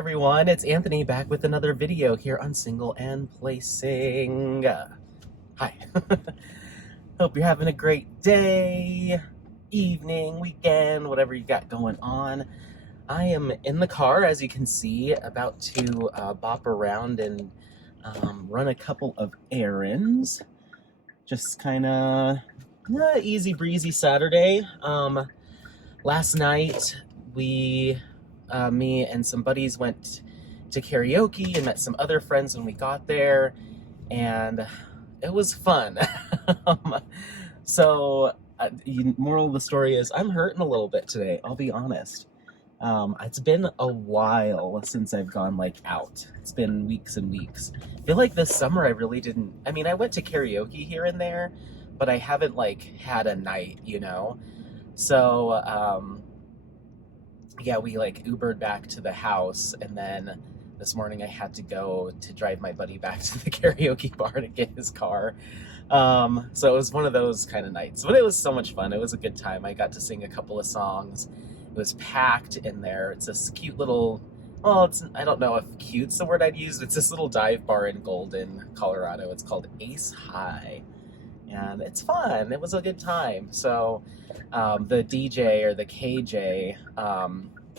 everyone, it's Anthony back with another video here on Single and Placing. Hi. Hope you're having a great day, evening, weekend, whatever you got going on. I am in the car, as you can see, about to bop around and run a couple of errands. Just kind of easy breezy Saturday. Last night me and some buddies went to karaoke and met some other friends when we got there, and it was fun. Moral of the story is I'm hurting a little bit today, I'll be honest. It's been a while since I've gone out. It's been weeks and weeks. I feel like this summer I really didn't, I went to karaoke here and there, but I haven't had a night, So, yeah, we Ubered back to the house, and then this morning I had to go to drive my buddy back to the karaoke bar to get his car. So it was one of those kind of nights, but it was so much fun. It was a good time. I got to sing a couple of songs. It was packed in there. It's this cute little, I don't know if cute's the word I'd use. It's this little dive bar in Golden, Colorado. It's called Ace High, and it's fun. It was a good time. So the DJ or the KJ,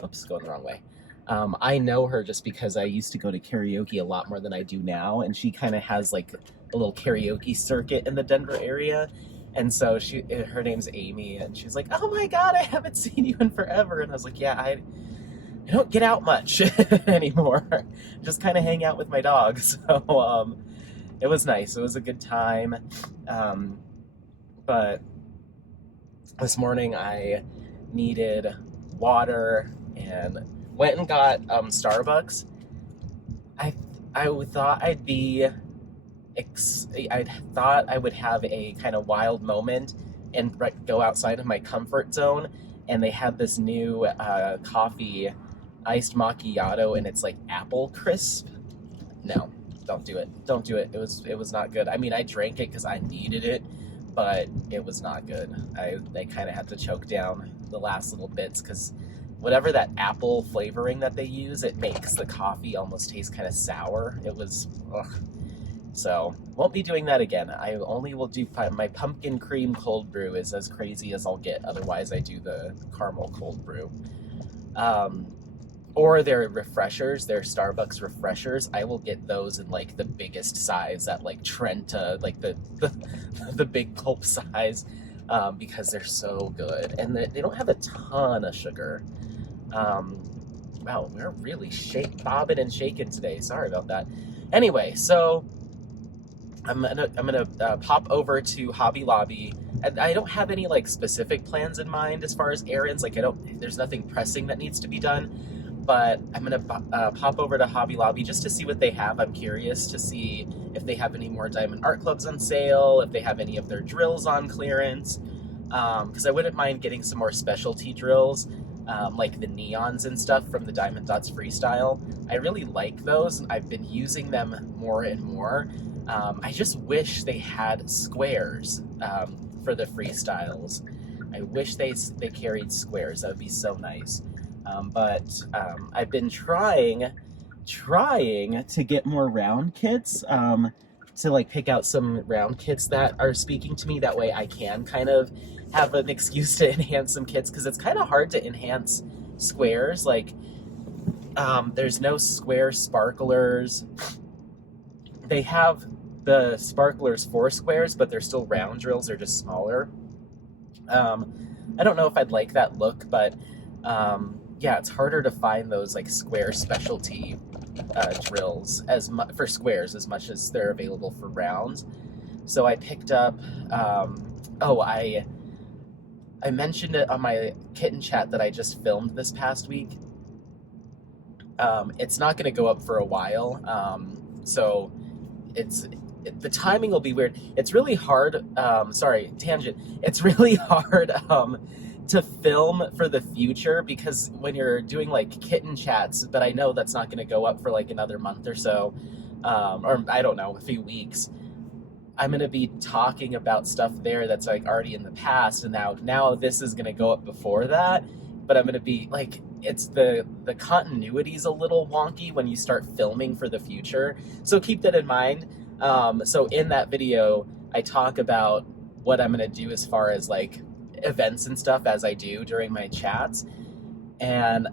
oops, going the wrong way. I know her just because I used to go to karaoke a lot more than I do now, and she kind of has a little karaoke circuit in the Denver area. And so her name's Amy, and she's like, "Oh my God, I haven't seen you in forever." And I was like, "Yeah, I don't get out much anymore. Just kind of hang out with my dog." So it was nice. It was a good time. But this morning I needed water and went and got Starbucks. I thought I thought I would have a kind of wild moment and go outside of my comfort zone, and they had this new coffee iced macchiato, and it's apple crisp. No, don't do it. Don't do it. It was not good. I drank it because I needed it, but it was not good. I kind of had to choke down the last little bits because whatever that apple flavoring that they use, it makes the coffee almost taste kind of sour. It was, ugh. So, won't be doing that again. I only will do my pumpkin cream cold brew is as crazy as I'll get. Otherwise, I do the caramel cold brew. Or their refreshers, their Starbucks refreshers. I will get those in the biggest size, that Trenta, the big gulp size, because they're so good. And they don't have a ton of sugar. Wow, we're really bobbing and shaking today. Sorry about that. Anyway, so I'm gonna pop over to Hobby Lobby. And I don't have any specific plans in mind as far as errands. There's nothing pressing that needs to be done. But I'm gonna pop over to Hobby Lobby just to see what they have. I'm curious to see if they have any more Diamond Art Clubs on sale, if they have any of their drills on clearance. Because I wouldn't mind getting some more specialty drills. Like the neons and stuff from the Diamond Dots Freestyle. I really like those, and I've been using them more and more. I just wish they had squares for the freestyles. I wish they carried squares. That would be so nice. But I've been trying to get more round kits, to pick out some round kits that are speaking to me. That way I can kind of have an excuse to enhance some kits, because it's kind of hard to enhance squares. There's no square sparklers. They have the sparklers for squares, but they're still round drills. They're just smaller. I don't know if I'd like that look, but yeah, it's harder to find those square specialty drills for squares as much as they're available for rounds. So I picked up, I mentioned it on my kitten chat that I just filmed this past week. It's not going to go up for a while, so the timing will be weird. It's really hard, sorry, tangent. It's really hard to film for the future, because when you're doing kitten chats, but I know that's not going to go up for another month or so, or I don't know, a few weeks. I'm going to be talking about stuff there that's already in the past, and now this is going to go up before that, but I'm gonna be like, it's the continuity's a little wonky when you start filming for the future. So keep that in mind. So in that video, I talk about what I'm gonna do as far as like events and stuff as I do during my chats. And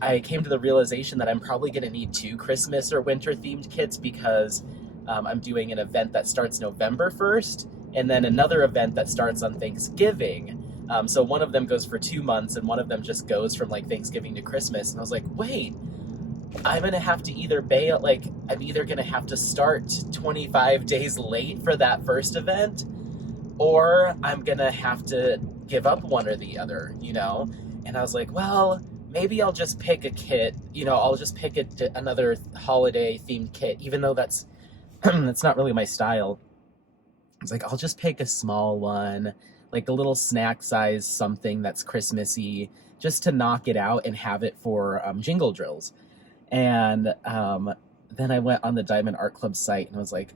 I came to the realization that I'm probably gonna need 2 Christmas or winter themed kits because I'm doing an event that starts November 1st and then another event that starts on Thanksgiving. So one of them goes for 2 months and one of them just goes from like Thanksgiving to Christmas. And I was like, wait, I'm gonna have to either bail, like I'm either gonna have to start 25 days late for that first event, or I'm gonna have to give up one or the other, you know? And I was like, well, maybe I'll just pick a kit, you know, I'll just pick another holiday themed kit, even though that's that's not really my style. I was like, I'll just pick a small one, like a little snack size something that's Christmassy, just to knock it out and have it for jingle drills. And then I went on the Diamond Art Club site and I was like,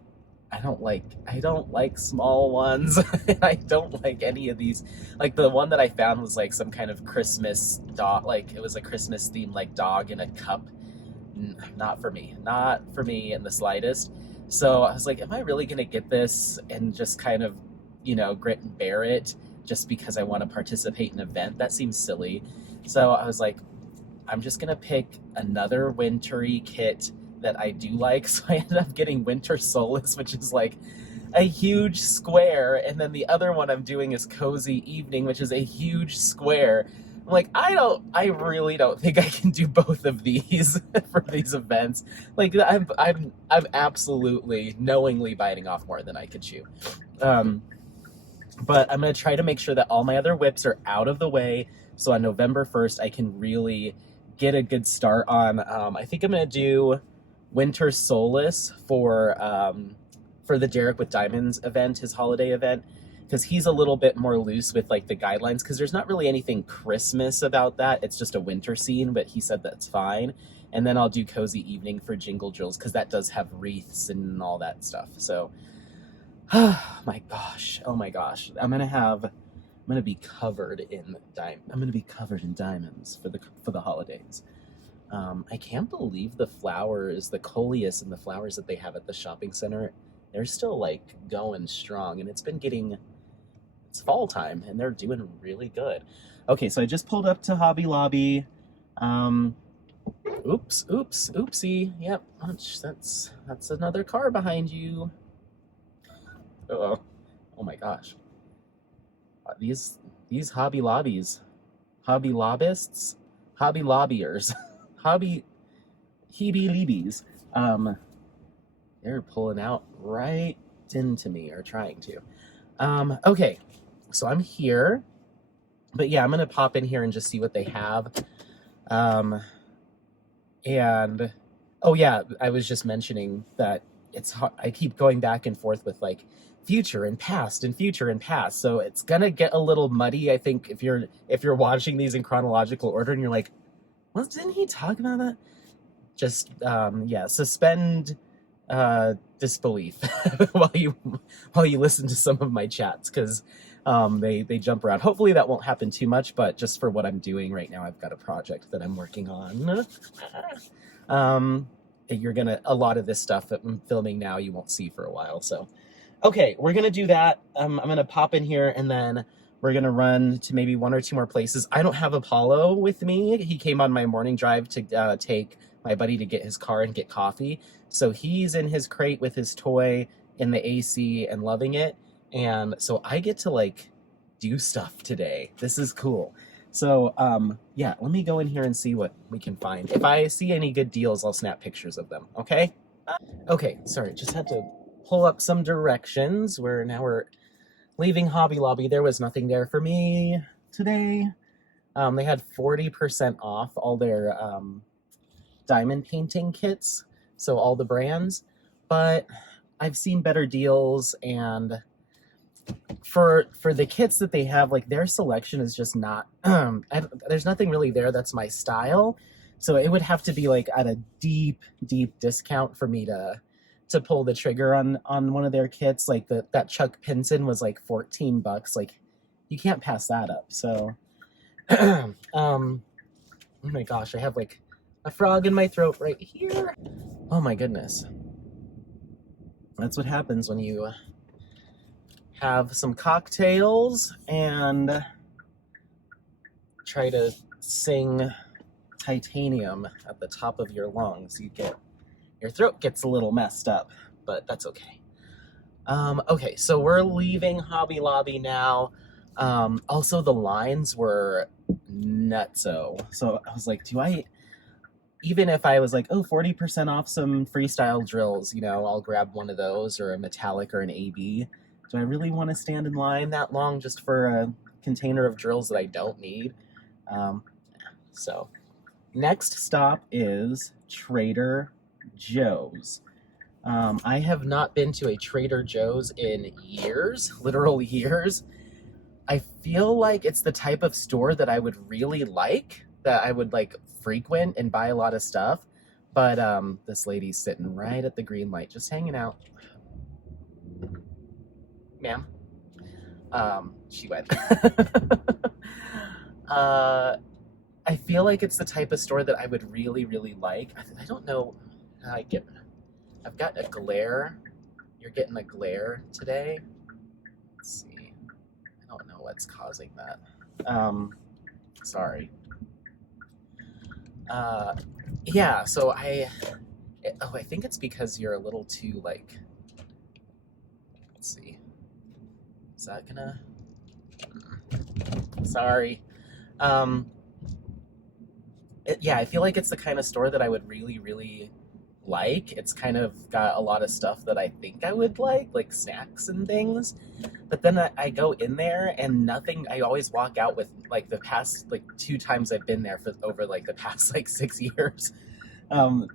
I don't like small ones. I don't like any of these. Like the one that I found was like some kind of Christmas dog, like it was a Christmas themed like dog in a cup. Not for me in the slightest. So I was like, am I really gonna get this and just kind of, you know, grit and bear it just because I want to participate in an event? That seems silly. So I was like, I'm just gonna pick another wintry kit that I do like. So I ended up getting Winter Solace, which is like a huge square, and then the other one I'm doing is Cozy Evening, which is a huge square. I'm like, I really don't think I can do both of these for these events. Like I'm absolutely knowingly biting off more than I could chew. But I'm gonna try to make sure that all my other whips are out of the way, so on November 1st I can really get a good start on. I think I'm gonna do Winter Solace for the Derek with Diamonds event, his holiday event, because he's a little bit more loose with like the guidelines, because there's not really anything Christmas about that. It's just a winter scene, but he said that's fine. And then I'll do Cozy Evening for Jingle Drills, because that does have wreaths and all that stuff. So, oh my gosh, I'm gonna be covered in diamonds for the holidays. I can't believe the flowers, the coleus and the flowers that they have at the shopping center, they're still like going strong, and it's fall time and they're doing really good. Okay, so I just pulled up to Hobby Lobby. Oopsie. Yep, that's another car behind you. Uh-oh. Oh my gosh. These Hobby Lobbies, Hobby Lobbyists, Hobby Lobbyers, Hobby Heebie-Leebies, they're pulling out right into me, or trying to. Okay, so I'm here, but yeah, I'm gonna pop in here and just see what they have. And oh yeah, I was just mentioning that I keep going back and forth with like future and past and future and past, so it's gonna get a little muddy, I think, if you're watching these in chronological order and you're like, what, didn't he talk about that? Just suspend disbelief while you listen to some of my chats, because they jump around. Hopefully that won't happen too much, but just for what I'm doing right now, I've got a project that I'm working on. A lot of this stuff that I'm filming now you won't see for a while. So okay, we're gonna do that. I'm gonna pop in here and then we're gonna run to maybe 1 or 2 more places. I don't have Apollo with me. He came on my morning drive to take my buddy to get his car and get coffee. So he's in his crate with his toy in the AC and loving it. And so I get to like do stuff today. This is cool. So yeah, let me go in here and see what we can find. If I see any good deals, I'll snap pictures of them, okay? Okay, sorry, just had to pull up some directions. We're leaving Hobby Lobby. There was nothing there for me today. They had 40% off all their diamond painting kits, so all the brands, but I've seen better deals, and for the kits that they have, like their selection is just not there's nothing really there that's my style, so it would have to be like at a deep discount for me to pull the trigger on one of their kits. Like that Chuck Pinson was like $14. Like you can't pass that up. So Oh my gosh, I have like a frog in my throat right here. Oh my goodness. That's what happens when you have some cocktails and try to sing Titanium at the top of your lungs. Your throat gets a little messed up, but that's okay. Okay, so we're leaving Hobby Lobby now. Also, the lines were nutso. So I was like, even if I was like, oh, 40% off some freestyle drills, I'll grab one of those or a metallic or an AB. Do I really want to stand in line that long just for a container of drills that I don't need? So next stop is Trader Joe's. I have not been to a Trader Joe's in years, literal years. I feel like it's the type of store that I would really like, that I would like frequent and buy a lot of stuff. But this lady's sitting right at the green light, just hanging out. Ma'am? She went. I feel like it's the type of store that I would really, really like. I don't know how I've got a glare. You're getting a glare today. Let's see. I don't know what's causing that. Sorry. Yeah, so I think it's because you're a little too, like, let's see. Is that gonna... Sorry. Yeah, I feel like it's the kind of store that I would really, really like. It's kind of got a lot of stuff that I think I would like snacks and things. But then I go in there and nothing. I always walk out with, like, the past, like, 2 times I've been there for over, like, the past, like, 6 years.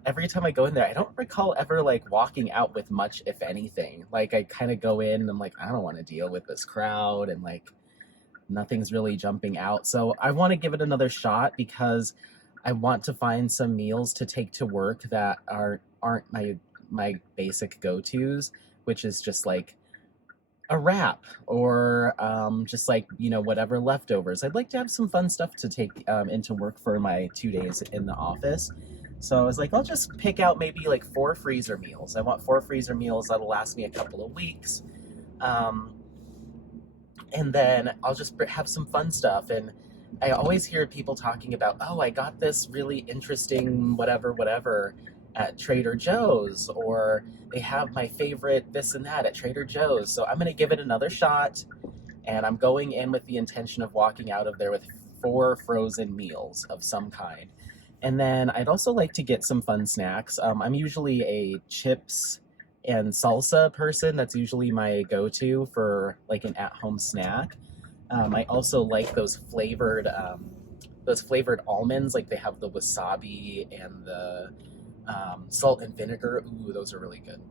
Every time I go in there, I don't recall ever, like, walking out with much, if anything. Like, I kind of go in and I'm like, I don't want to deal with this crowd, and, like, nothing's really jumping out. So I want to give it another shot because I want to find some meals to take to work that aren't my basic go-tos, which is just like a wrap or just like, whatever leftovers. I'd like to have some fun stuff to take into work for my 2 days in the office. So I was like, I'll just pick out maybe like 4 freezer meals. I want 4 freezer meals that'll last me a couple of weeks. And then I'll just have some fun stuff. And I always hear people talking about, oh, I got this really interesting whatever at Trader Joe's, or they have my favorite this and that at Trader Joe's. So I'm going to give it another shot, and I'm going in with the intention of walking out of there with 4 frozen meals of some kind. And then I'd also like to get some fun snacks. I'm usually a chips and salsa person. That's usually my go-to for like an at-home snack. I also like those flavored almonds. Like they have the wasabi and the salt and vinegar. Ooh, those are really good.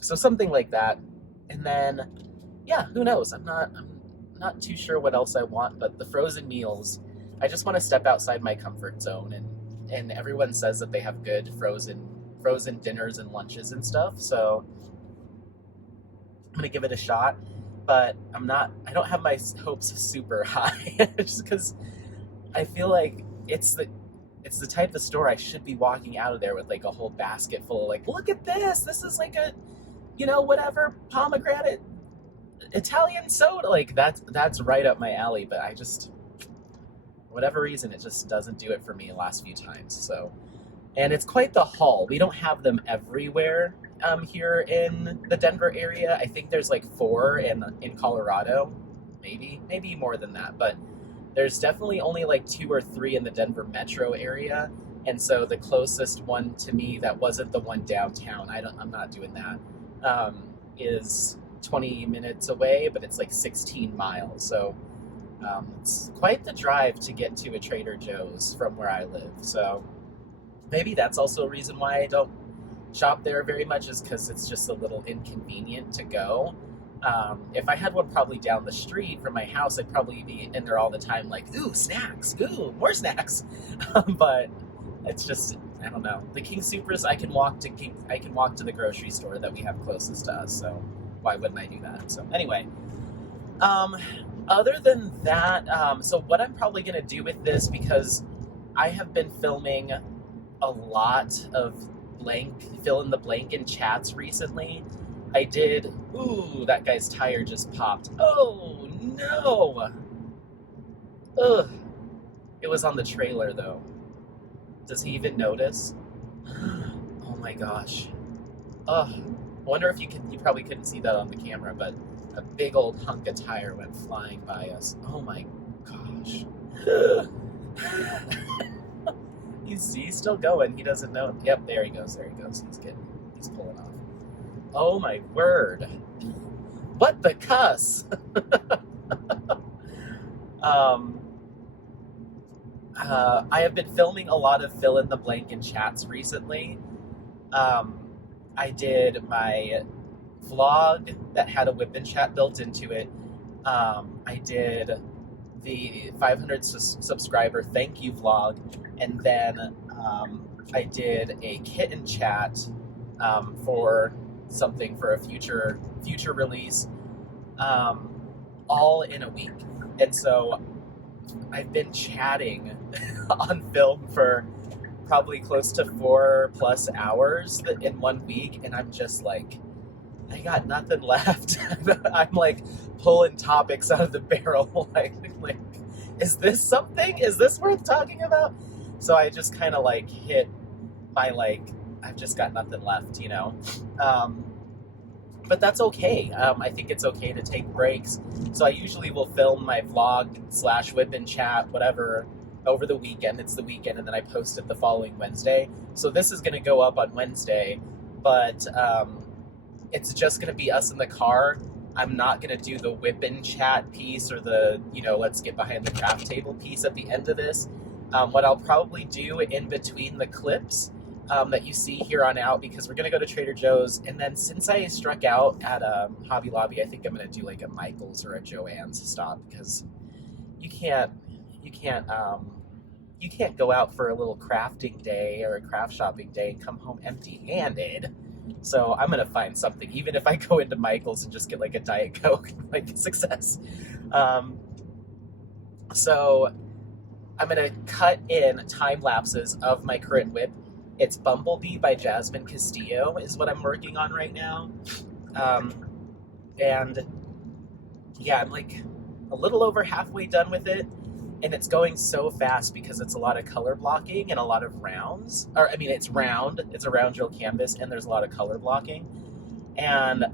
So something like that. And then, yeah, who knows? I'm not too sure what else I want, but the frozen meals, I just want to step outside my comfort zone. And everyone says that they have good frozen dinners and lunches and stuff. So I'm gonna give it a shot. But I don't have my hopes super high just because I feel like it's the type of store I should be walking out of there with like a whole basket full of like, look at this is like a, whatever pomegranate Italian soda. Like that's right up my alley, but I just, for whatever reason, it just doesn't do it for me the last few times. So, and it's quite the haul. We don't have them everywhere here in the Denver area. I think there's like 4 in Colorado, maybe more than that, but there's definitely only like 2 or 3 in the Denver metro area. And so the closest one to me that wasn't the one downtown, I'm not doing that, is 20 minutes away, but it's like 16 miles. So it's quite the drive to get to a Trader Joe's from where I live. So maybe that's also a reason why I don't shop there very much, is because it's just a little inconvenient to go. If I had one probably down the street from my house, I'd probably be in there all the time like, ooh, snacks, ooh, more snacks. But it's just, I don't know. The King Supers, I can walk to the grocery store that we have closest to us, so why wouldn't I do that? So anyway, other than that, so what I'm probably going to do with this, because I have been filming a lot of fill in the blank in chats recently. I did, ooh, that guy's tire just popped. Oh no! Ugh. It was on the trailer though. Does he even notice? Oh my gosh. Ugh. I wonder if you probably couldn't see that on the camera, but a big old hunk of tire went flying by us. Oh my gosh. He's still going. He doesn't know. Yep, there he goes. He's pulling off. Oh my word. What the cuss? I have been filming a lot of fill in the blank in chats recently. I did my vlog that had a whip and chat built into it. I did the 500 subscriber thank you vlog, and then I did a kitten chat for something for a future release, all in a week. And so I've been chatting on film for probably close to 4+ hours in 1 week, and I'm just like, I got nothing left. I'm like pulling topics out of the barrel. like, is this something? Is this worth talking about? So I just kind of like hit my I've just got nothing left, you know. But that's okay. I think it's okay to take breaks. So I usually will film my vlog / whip and chat, whatever, over the weekend. It's the weekend, and then I post it the following Wednesday. So this is going to go up on Wednesday, but it's just going to be us in the car. I'm not going to do the whip and chat piece or the, let's get behind the craft table piece at the end of this. What I'll probably do in between the clips that you see here on out, because we're going to go to Trader Joe's, and then since I struck out at Hobby Lobby, I think I'm going to do like a Michael's or a Joann's stop, because you can't go out for a little crafting day or a craft shopping day and come home empty-handed. So I'm going to find something, even if I go into Michael's and just get like a Diet Coke, like success. So I'm going to cut in time lapses of my current whip. It's Bumble Bee by Jasmine Castillo is what I'm working on right now. And yeah, I'm like a little over halfway done with it. And it's going so fast because it's a lot of color blocking and a lot of rounds. It's round. It's a round drill canvas, and there's a lot of color blocking. And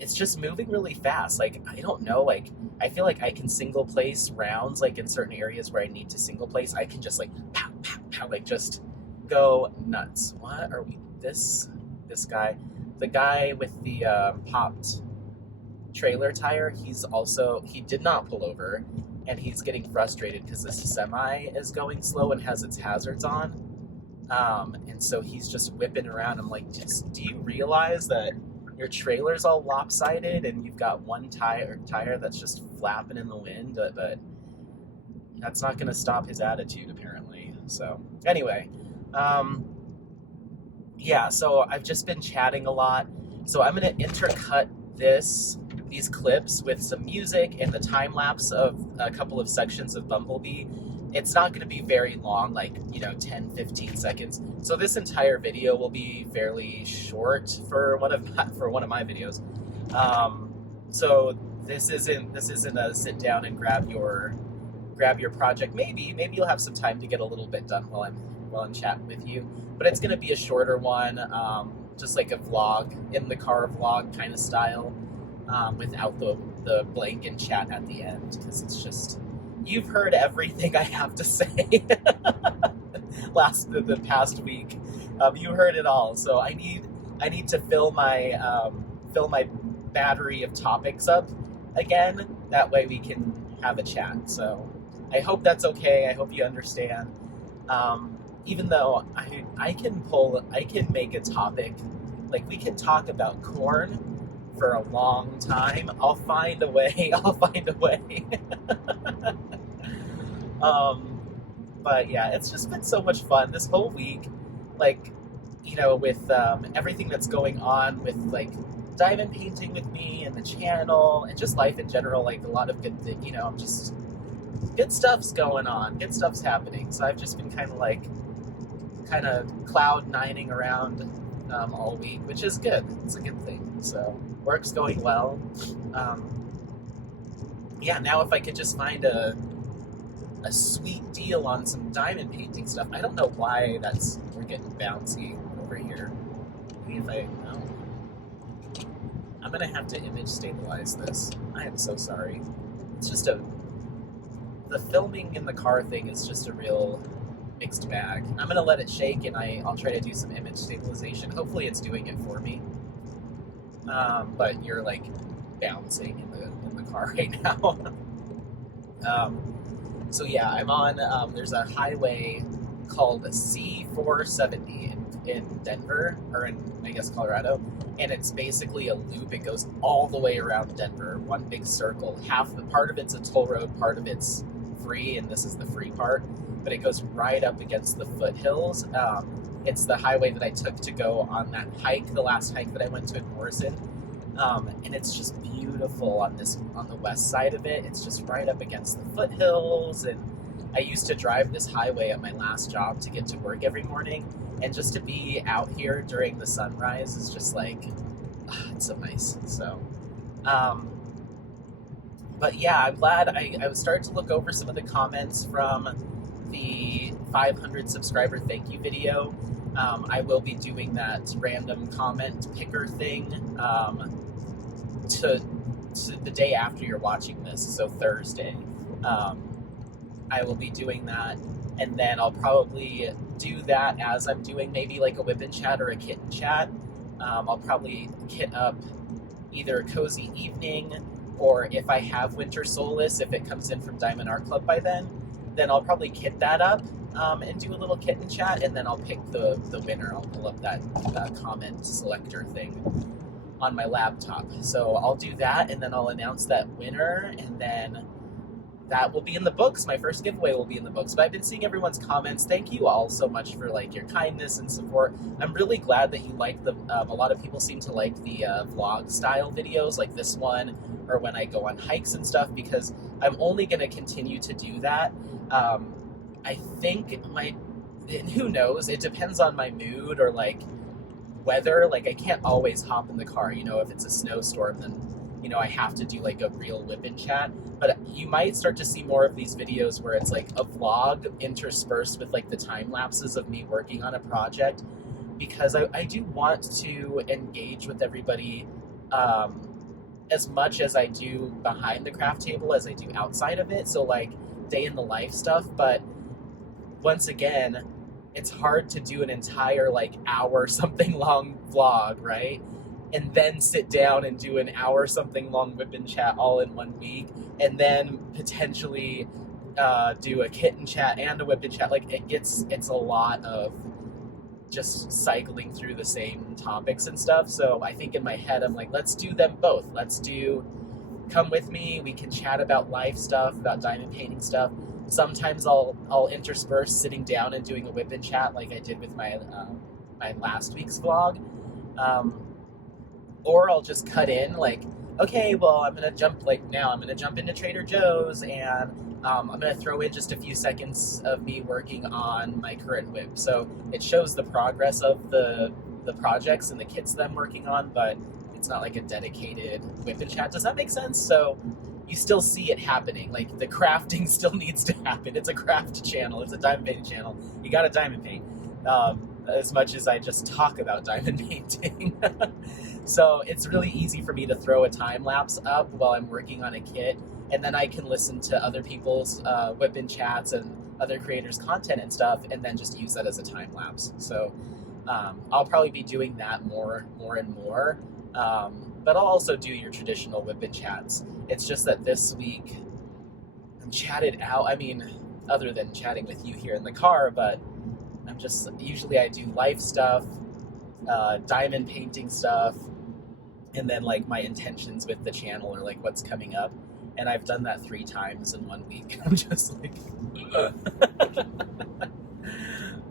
it's just moving really fast. Like, I don't know, like, I feel like I can single place rounds, like in certain areas where I need to single place. I can just like, pow, pow, pow, like just go nuts. What are we, this guy, the guy with the popped trailer tire, he did not pull over. And he's getting frustrated because the semi is going slow and has its hazards on. And so he's just whipping around. I'm like, do you realize that your trailer's all lopsided and you've got one tire that's just flapping in the wind? But that's not going to stop his attitude, apparently. So anyway, yeah, so I've just been chatting a lot. So I'm going to intercut these clips with some music and the time lapse of a couple of sections of Bumble Bee. It's not going to be very long, like 10-15 seconds. So this entire video will be fairly short for one of my videos. So this isn't a sit down and grab your project. Maybe you'll have some time to get a little bit done while I'm chatting with you. But it's going to be a shorter one, just like a vlog, in the car vlog kind of style. Without the blank and chat at the end, because it's just, you've heard everything I have to say the past week. You heard it all, so I need to fill my battery of topics up again. That way we can have a chat. So I hope that's okay. I hope you understand. Even though I can make a topic, like we can talk about corn for a long time. I'll find a way. But yeah, it's just been so much fun this whole week. Like, with everything that's going on with like diamond painting with me and the channel and just life in general, like a lot of good things, I'm just good stuff's going on. Good stuff's happening. So I've just been kind of cloud nining around all week, which is good. It's a good thing. So work's going well. Yeah, now if I could just find a sweet deal on some diamond painting stuff. I don't know why we're getting bouncy over here. Maybe if I'm gonna have to image stabilize this. I am so sorry. It's just the filming in the car thing is just a real mixed bag. I'm gonna let it shake and I'll try to do some image stabilization. Hopefully it's doing it for me. But you're like bouncing in the car right now. So yeah, I'm on, there's a highway called C470 in Denver, or in, I guess, Colorado, and it's basically a loop. It goes all the way around Denver, one big circle. Part of it's a toll road, part of it's free, and this is the free part, but it goes right up against the foothills. It's the highway that I took to go on that hike, the last hike that I went to in Morrison. And it's just beautiful on the west side of it. It's just right up against the foothills, and I used to drive this highway at my last job to get to work every morning, and just to be out here during the sunrise is just like, it's so nice. So, but yeah, I'm glad I was starting to look over some of the comments from the 500 subscriber thank you video. I will be doing that random comment picker thing to the day after you're watching this, so Thursday. I will be doing that, and then I'll probably do that as I'm doing maybe like a whip and chat or a kitten chat. I'll probably kit up either a cozy evening, or if I have Winter Solace, if it comes in from Diamond Art Club by then I'll probably kit that up and do a little kitten chat, and then I'll pick the winner. I'll pull up that comment selector thing on my laptop. So I'll do that, and then I'll announce that winner, and then that will be in the books. My first giveaway will be in the books. But I've been seeing everyone's comments. Thank you all so much for like your kindness and support. I'm really glad that you like a lot of people seem to like the vlog style videos like this one, or when I go on hikes and stuff, because I'm only going to continue to do that. I think and who knows, it depends on my mood or like weather. Like I can't always hop in the car, if it's a snowstorm, then I have to do like a real whip and chat. But you might start to see more of these videos where it's like a vlog interspersed with like the time lapses of me working on a project, because I do want to engage with everybody as much as I do behind the craft table as I do outside of it. So like day in the life stuff. But once again, it's hard to do an entire like hour something long vlog, right? And then sit down and do an hour something long whip and chat all in 1 week, and then potentially do a kitten chat and a whip and chat. Like it's a lot of just cycling through the same topics and stuff. So I think in my head I'm like, let's do them both. Come with me, we can chat about life stuff, about diamond painting stuff. Sometimes I'll intersperse sitting down and doing a whip and chat like I did with my last week's vlog. Or I'll just cut in like, okay, well, I'm going to jump into Trader Joe's, and I'm going to throw in just a few seconds of me working on my current whip. So it shows the progress of the projects and the kits that I'm working on, but it's not like a dedicated whip and chat. Does that make sense? So you still see it happening. Like the crafting still needs to happen. It's a craft channel. It's a diamond painting channel. You got to diamond paint. As much as I just talk about diamond painting. So it's really easy for me to throw a time lapse up while I'm working on a kit, and then I can listen to other people's whip and chats and other creators' content and stuff, and then just use that as a time lapse. So I'll probably be doing that more and more. But I'll also do your traditional whip and chats. It's just that this week I'm chatted out. I mean, other than chatting with you here in the car, but usually I do life stuff, diamond painting stuff, and then like my intentions with the channel or like what's coming up. And I've done that 3 times in 1 week. I'm just like,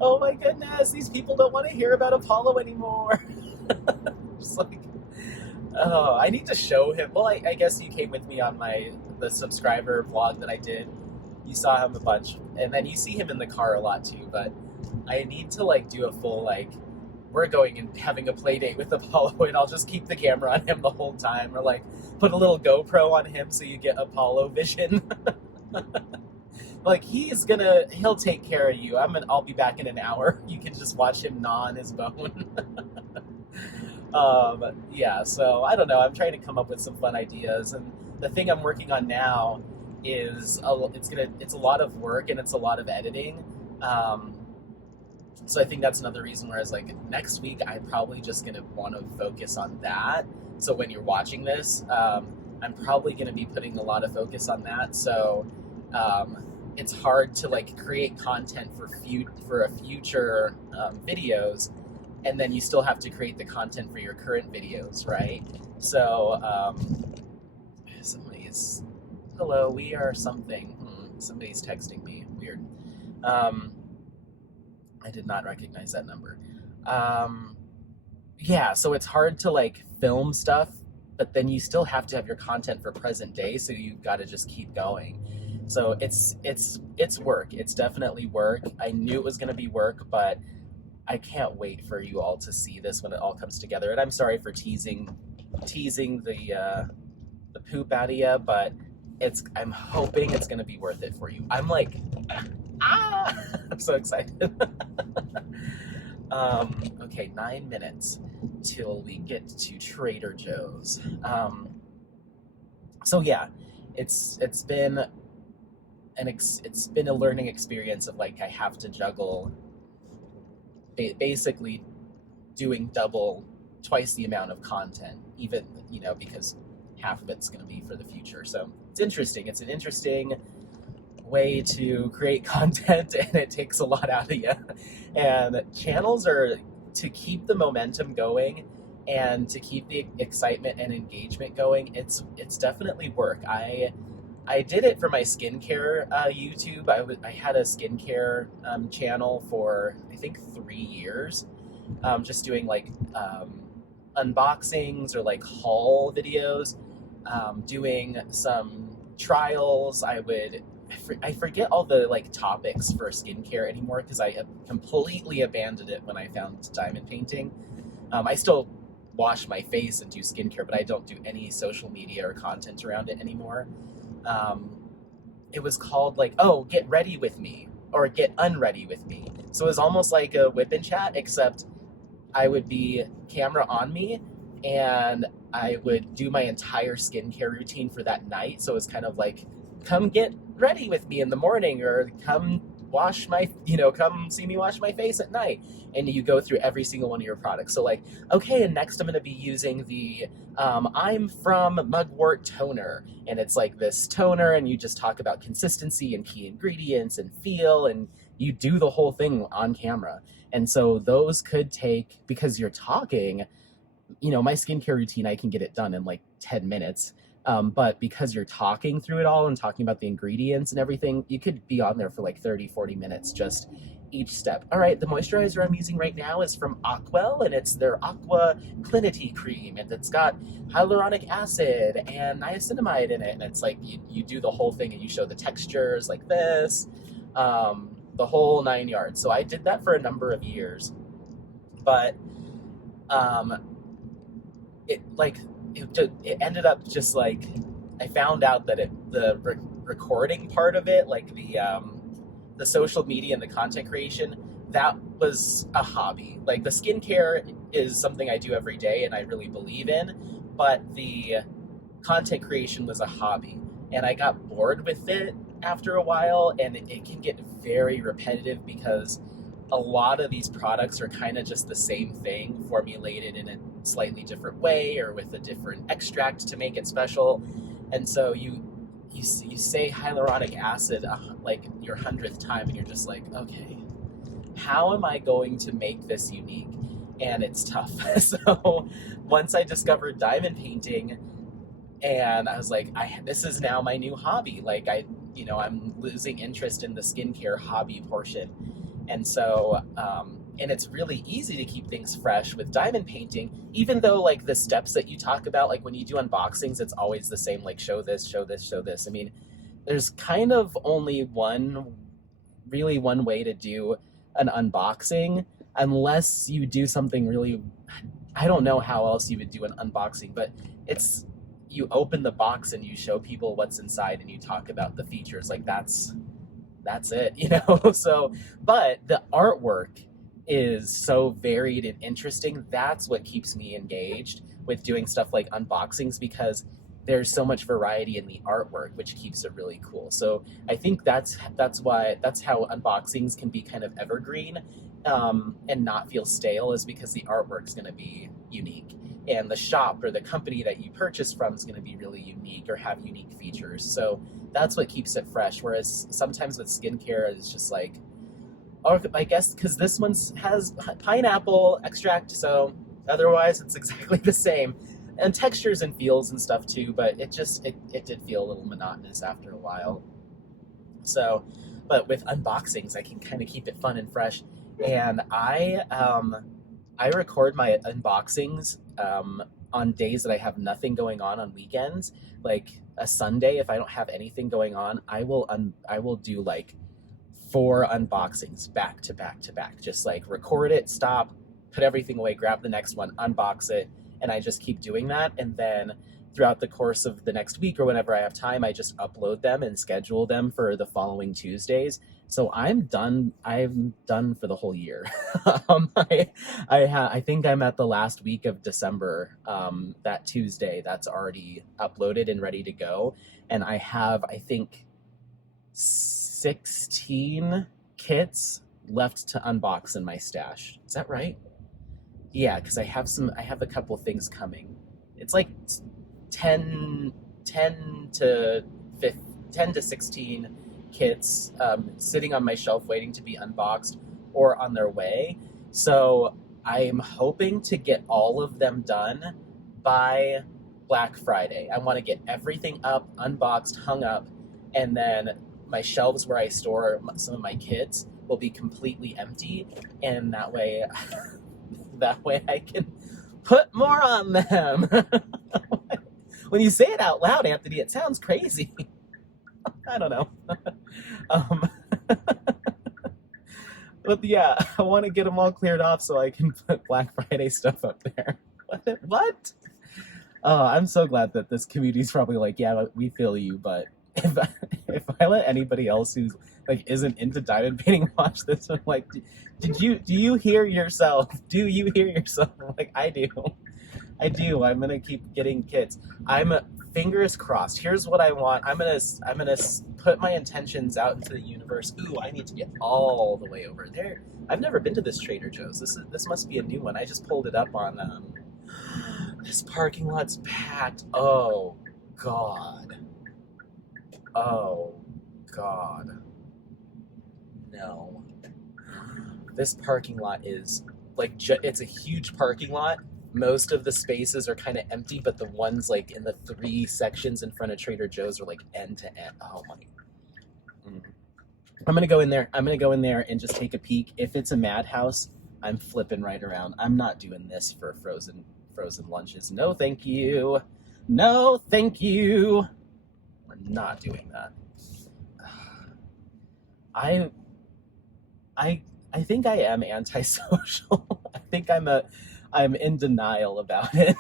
oh my goodness, these people don't want to hear about Apollo anymore. Just like, oh, I need to show him. Well, I guess you came with me on the subscriber vlog that I did You saw him a bunch, and then you see him in the car a lot too. But I need to like do a full like we're going and having a play date with Apollo, and I'll just keep the camera on him the whole time, or like put a little GoPro on him so you get Apollo vision. Like he'll take care of you. I'll be back in an hour. You can just watch him gnaw on his bone. Yeah, so I don't know. I'm trying to come up with some fun ideas, and the thing I'm working on now is it's a lot of work and it's a lot of editing. So I think that's another reason where I was like, next week I'm probably just gonna want to focus on that. So when you're watching this, I'm probably gonna be putting a lot of focus on that. So it's hard to like create content for a future videos, and then you still have to create the content for your current videos, right? So somebody's hello, we are something. Somebody's texting me. Weird. I did not recognize that number. Yeah, so it's hard to like film stuff, but then you still have to have your content for present day, so you've got to just keep going. So it's work. It's definitely work. I knew it was going to be work, but I can't wait for you all to see this when it all comes together. And I'm sorry for teasing the poop out of you, but I'm hoping it's going to be worth it for you. I'm like, I'm so excited. Okay, 9 minutes till we get to Trader Joe's. So yeah, it's been a learning experience of like I have to juggle basically doing twice the amount of content, even because half of it's going to be for the future. So it's interesting. It's an interesting way to create content, and it takes a lot out of you. And channels are to keep the momentum going and to keep the excitement and engagement going. It's definitely work. I did it for my skincare YouTube. I had a skincare channel for I think 3 years, just doing like unboxings or like haul videos, doing some trials. I forget all the like topics for skincare anymore because I have completely abandoned it when I found diamond painting. I still wash my face and do skincare, but I don't do any social media or content around it anymore. It was called like, oh, get ready with me or get unready with me. So it was almost like a whip and chat, except I would be camera on me and I would do my entire skincare routine for that night. So it was kind of like, come get ready with me in the morning, or come come see me wash my face at night. And you go through every single one of your products. So like, okay, and next I'm going to be using the I'm from Mugwort toner, and it's like this toner, and you just talk about consistency and key ingredients and feel, and you do the whole thing on camera. And so those could take, because you're talking, my skincare routine, I can get it done in like 10 minutes. But because you're talking through it all and talking about the ingredients and everything, you could be on there for like 30, 40 minutes, just each step. All right, the moisturizer I'm using right now is from Aqua, and it's their Aqua Clinity Cream, and it's got hyaluronic acid and niacinamide in it. And it's like you do the whole thing, and you show the textures like this, the whole 9 yards. So I did that for a number of years, but it ended up just like, I found out that the recording part of it, like the social media and the content creation, that was a hobby. Like the skincare is something I do every day and I really believe in, but the content creation was a hobby, and I got bored with it after a while, and it can get very repetitive because a lot of these products are kind of just the same thing formulated in a slightly different way or with a different extract to make it special. And so you say hyaluronic acid like your 100th time, and you're just like, okay, how am I going to make this unique? And it's tough. So once I discovered diamond painting, and I was like, this is now my new hobby. Like I'm losing interest in the skincare hobby portion. And so, and it's really easy to keep things fresh with diamond painting, even though like the steps that you talk about, like when you do unboxings, it's always the same, like show this, show this, show this. I mean, there's kind of only one way to do an unboxing, unless you do something really, I don't know how else you would do an unboxing, but it's, you open the box and you show people what's inside and you talk about the features. Like that's it, you know? So, but the artwork is so varied and interesting. That's what keeps me engaged with doing stuff like unboxings, because there's so much variety in the artwork, which keeps it really cool. So I think that's why, that's how unboxings can be kind of evergreen, and not feel stale, is because the artwork's going to be unique, and the shop or the company that you purchase from is going to be really unique or have unique features. So that's what keeps it fresh. Whereas sometimes with skincare, it's just like, or I guess because this one has pineapple extract, so otherwise it's exactly the same, and textures and feels and stuff too. But it did feel a little monotonous after a while. So, but with unboxings, I can kind of keep it fun and fresh, and I record my unboxings on days that I have nothing going on weekends, like a Sunday. If I don't have anything going on, I will do like 4 unboxings back to back to back. Just like record it, stop, put everything away, grab the next one, unbox it, and I just keep doing that. And then throughout the course of the next week or whenever I have time, I just upload them and schedule them for the following Tuesdays. So I'm done. I'm done for the whole year. I think I'm at the last week of December. That Tuesday, that's already uploaded and ready to go, and I have, I think, 16 kits left to unbox in my stash. Is that right? Yeah, because I have a couple things coming. It's like 10, 10 to 15, 10 to 16 kits sitting on my shelf waiting to be unboxed or on their way. So I'm hoping to get all of them done by Black Friday. I want to get everything up, unboxed, hung up, and then my shelves where I store some of my kits will be completely empty, and that way I can put more on them. When you say it out loud, Anthony, it sounds crazy. I don't know. um, but yeah, I want to get them all cleared off so I can put Black Friday stuff up there. What? Oh, I'm so glad that this community's probably like, yeah, we feel you, but if I let anybody else who's like isn't into diamond painting watch this, I'm like, do you hear yourself? Do you hear yourself? Like, I do. I'm gonna keep getting kits. I'm fingers crossed. Here's what I want. I'm gonna put my intentions out into the universe. Ooh, I need to get all the way over there. I've never been to this Trader Joe's. This must be a new one. I just pulled it up on this parking lot's packed. Oh God. Oh God. No. This parking lot is like it's a huge parking lot. Most of the spaces are kind of empty, but the ones like in the 3 sections in front of Trader Joe's are like end to end. Oh my. I'm gonna go in there. I'm gonna go in there and just take a peek. If it's a madhouse, I'm flipping right around. I'm not doing this for frozen lunches. No, thank you. No, thank you. We're not doing that. I think I am antisocial. I think I'm in denial about it.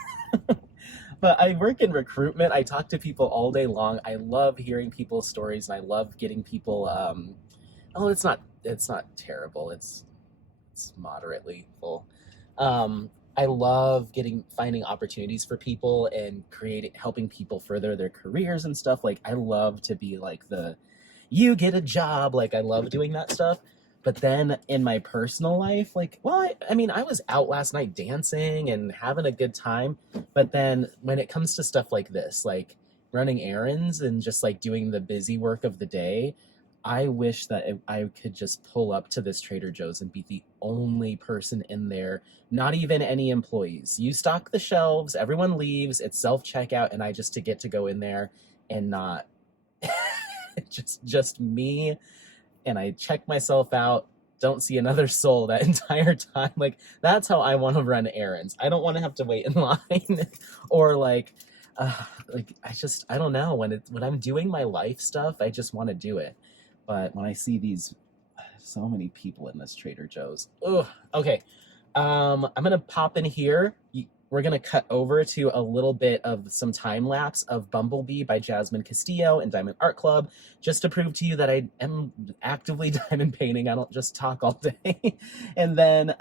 But I work in recruitment. I talk to people all day long. I love hearing people's stories, and I love getting people it's not terrible. It's moderately full. I love finding opportunities for people and helping people further their careers and stuff. Like, I love to be like you get a job. Like, I love doing that stuff. But then in my personal life, like, well, I mean, I was out last night dancing and having a good time. But then when it comes to stuff like this, like running errands and just like doing the busy work of the day, I wish that I could just pull up to this Trader Joe's and be the only person in there, not even any employees. You stock the shelves, everyone leaves, it's self-checkout, and I just to get to go in there and not just me, and I check myself out, don't see another soul that entire time. Like, that's how I want to run errands. I don't want to have to wait in line or like Like I don't know, when I'm doing my life stuff, I just want to do it. But when I see these, so many people in this Trader Joe's, ugh. Okay, I'm gonna pop in here. We're gonna cut over to a little bit of some time lapse of Bumble Bee by Jasmine Castillo and Diamond Art Club, just to prove to you that I am actively diamond painting. I don't just talk all day. And then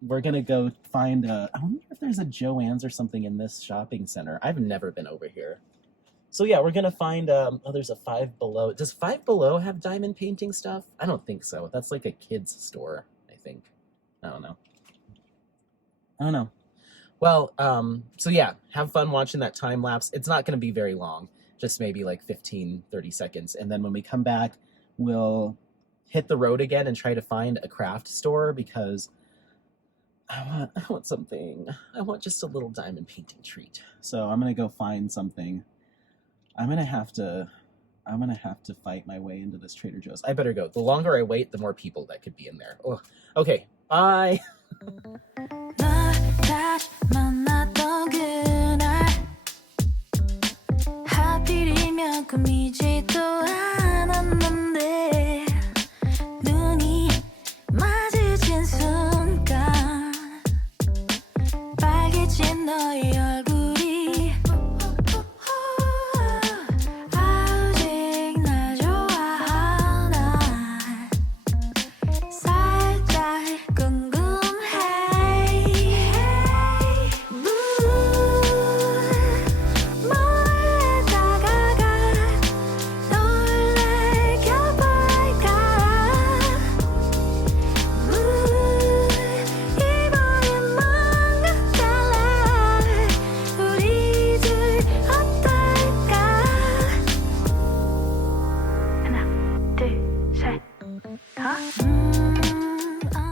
we're gonna go find I wonder if there's a Joann's or something in this shopping center. I've never been over here. So yeah, we're gonna find oh, there's a Five Below. Does Five Below have diamond painting stuff? I don't think so. That's like a kid's store, I think. I don't know. I don't know. Well, so yeah, have fun watching that time lapse. It's not gonna be very long, just maybe like 15, 30 seconds. And then when we come back, we'll hit the road again and try to find a craft store because I want something. I want just a little diamond painting treat. So I'm gonna go find something. I'm gonna have to fight my way into this Trader Joe's. I better go. The longer I wait, the more people that could be in there. Ugh. Okay, bye.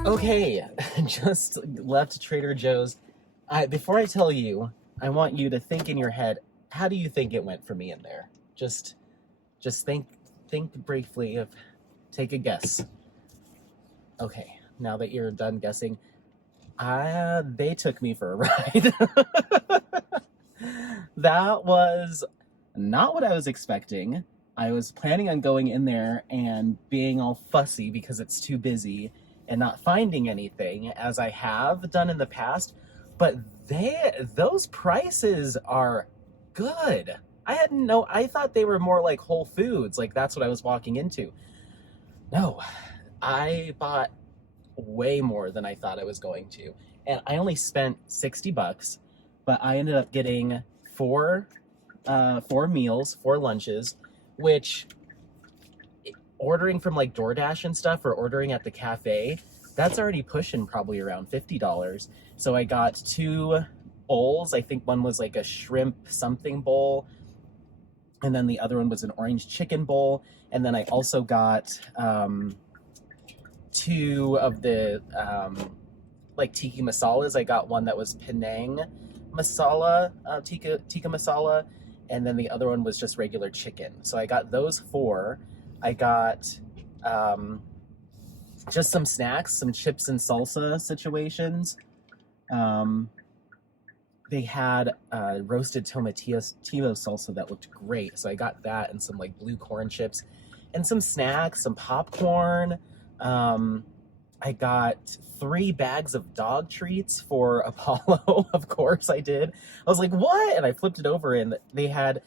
Okay, just left Trader Joe's. Before I tell you, I want you to think in your head, how do you think it went for me in there? Just think briefly of, take a guess. Okay, now that you're done guessing, they took me for a ride. That was not what I was expecting. I was planning on going in there and being all fussy because it's too busy and not finding anything, as I have done in the past, but those prices are good. I thought they were more like Whole Foods, like that's what I was walking into. No, I bought way more than I thought I was going to, and I only spent $60, but I ended up getting four meals, 4 lunches, which, ordering from like DoorDash and stuff or ordering at the cafe, that's already pushing probably around $50. So I got 2 bowls. I think one was like a shrimp something bowl, and then the other one was an orange chicken bowl. And then I also got 2 of the like tiki masalas. I got one that was Penang masala, tikka masala, and then the other one was just regular chicken. So I got those 4. I got just some snacks, some chips and salsa situations. They had roasted tomatillo salsa that looked great. So I got that and some like blue corn chips and some snacks, some popcorn. I got 3 bags of dog treats for Apollo. Of course I did. I was like, what? And I flipped it over and they had,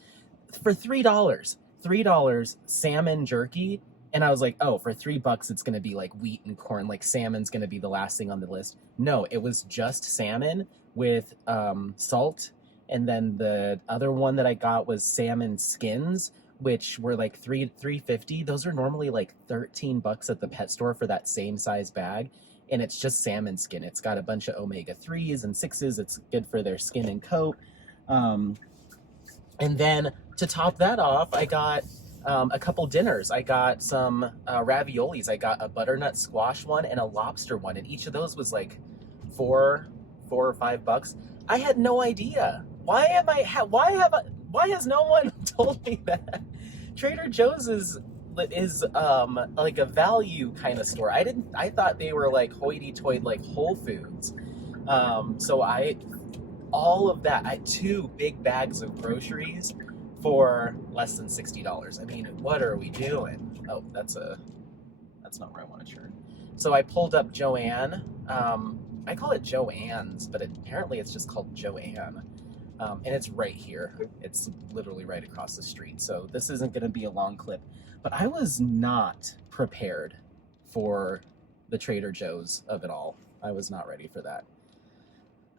for $3 salmon jerky. And I was like, oh, for $3 it's gonna be like wheat and corn, like salmon's gonna be the last thing on the list. No, it was just salmon with salt, and then the other one that I got was salmon skins, which were like $3.50. Those are normally like $13 at the pet store for that same size bag, and it's just salmon skin. It's got a bunch of omega-3s and 6s. It's good for their skin and coat. And then to top that off, I got a couple dinners. I got some raviolis. I got a butternut squash one and a lobster one, and each of those was like $4 or $5. I had no idea. Why has no one told me that? Trader Joe's is like a value kind of store. I thought they were like hoity-toity, like Whole Foods. So I all of that. I had 2 big bags of groceries for less than $60. I mean, what are we doing? Oh, that's not where I want to turn. So I pulled up Joanne. I call it Joanne's, but apparently it's just called Joanne. And it's right here. It's literally right across the street. So this isn't going to be a long clip. But I was not prepared for the Trader Joe's of it all. I was not ready for that.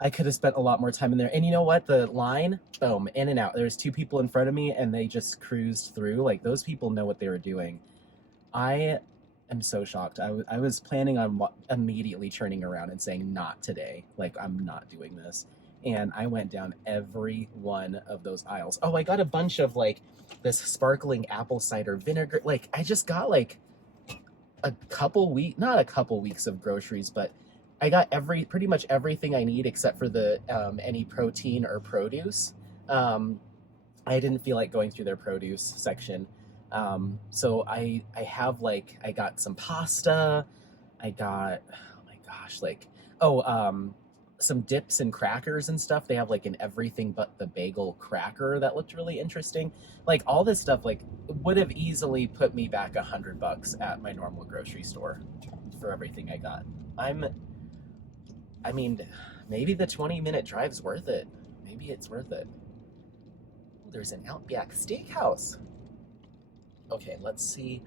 I could have spent a lot more time in there. And you know what? The line, boom, in and out. There's 2 people in front of me and they just cruised through. Like, those people know what they were doing. I am so shocked. I was planning on immediately turning around and saying, not today. Like, I'm not doing this. And I went down every one of those aisles. Oh, I got a bunch of like this sparkling apple cider vinegar. Like, I just got like not a couple weeks of groceries, but I got pretty much everything I need except for the any protein or produce. I didn't feel like going through their produce section. So I have like, I got some pasta. I got, oh my gosh, like, some dips and crackers and stuff. They have like an everything but the bagel cracker that looked really interesting. Like, all this stuff like would have easily put me back $100 at my normal grocery store for everything I got. I mean, maybe the 20-minute drive's worth it. Maybe it's worth it. There's an Outback Steakhouse. Okay, let's see.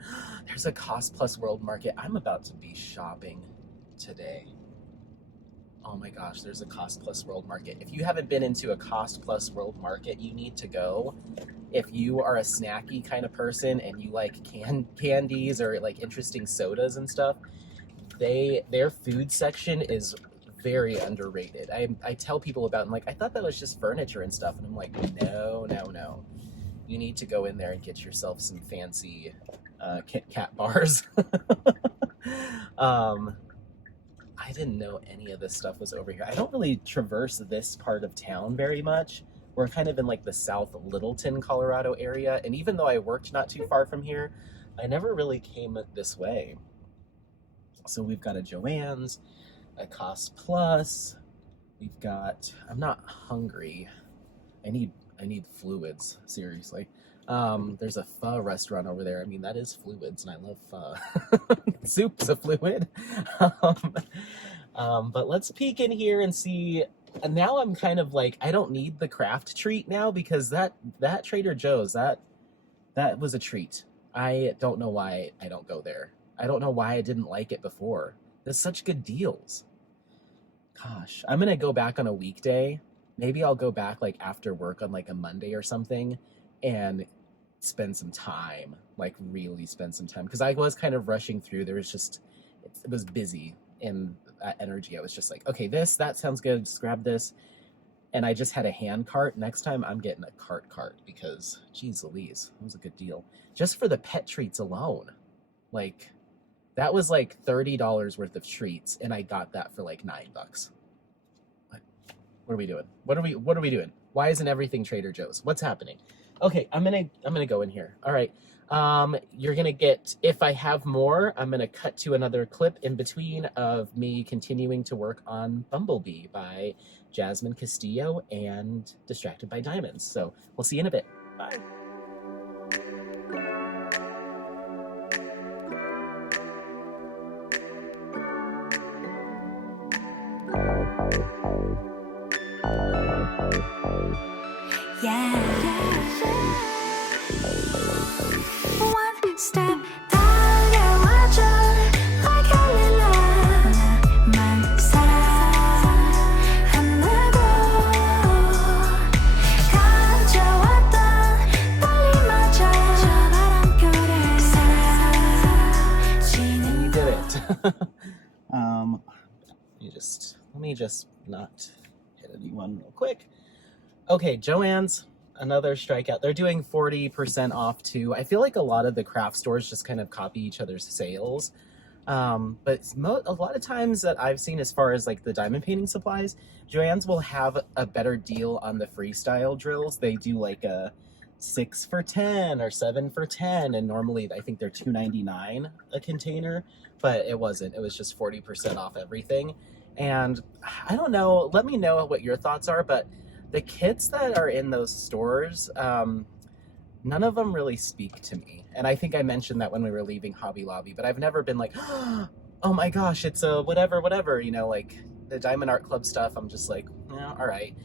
There's a Cost Plus World Market. I'm about to be shopping today. Oh my gosh, there's a Cost Plus World Market. If you haven't been into a Cost Plus World Market, you need to go. If you are a snacky kind of person and you like candies or like interesting sodas and stuff, their food section is very underrated. I tell people about it, I'm like, I thought that was just furniture and stuff. And I'm like, no. You need to go in there and get yourself some fancy Kit Kat bars. I didn't know any of this stuff was over here. I don't really traverse this part of town very much. We're kind of in like the South Littleton, Colorado area. And even though I worked not too far from here, I never really came this way. So we've got a Joann's, a Cost Plus. We've got, I'm not hungry. I need fluids, seriously. There's a pho restaurant over there. I mean, that is fluids, and I love pho. Soup's a fluid. But let's peek in here and see. And now I'm kind of like, I don't need the craft treat now, because that Trader Joe's, that was a treat. I don't know why I don't go there. I don't know why I didn't like it before. There's such good deals. Gosh, I'm gonna go back on a weekday. Maybe I'll go back like after work on like a Monday or something and spend some time, like really spend some time. Because I was kind of rushing through. There was just, it was busy in that energy. I was just like, okay, that sounds good. Just grab this. And I just had a hand cart. Next time I'm getting a cart because, geez Louise, that was a good deal. Just for the pet treats alone. Like, that was like $30 worth of treats. And I got that for like $9. What are we doing? What are we doing? Why isn't everything Trader Joe's? What's happening? Okay, I'm gonna go in here. All right. You're gonna get, if I have more, I'm gonna cut to another clip in between of me continuing to work on Bumble Bee by Jasmine Castillo and Distracted by Diamonds. So we'll see you in a bit. Bye. One step 달려와줘 like 헬릴라만 사랑한다고 가져왔던 떨림마저 저 바람결에 사라지는 You did it. Let me just not hit anyone real quick. Okay, Joann's, another strikeout. They're doing 40% off too. I feel like a lot of the craft stores just kind of copy each other's sales. But a lot of times that I've seen, as far as like the diamond painting supplies, Joann's will have a better deal on the freestyle drills. They do like a 6 for 10 or 7 for 10, and normally I think they're $2.99 a container, but it wasn't. It was just 40% off everything. And I don't know, let me know what your thoughts are, but the kids that are in those stores, none of them really speak to me. And I think I mentioned that when we were leaving Hobby Lobby, but I've never been like, oh my gosh, it's a whatever, like the Diamond Art Club stuff. I'm just like, yeah, all right.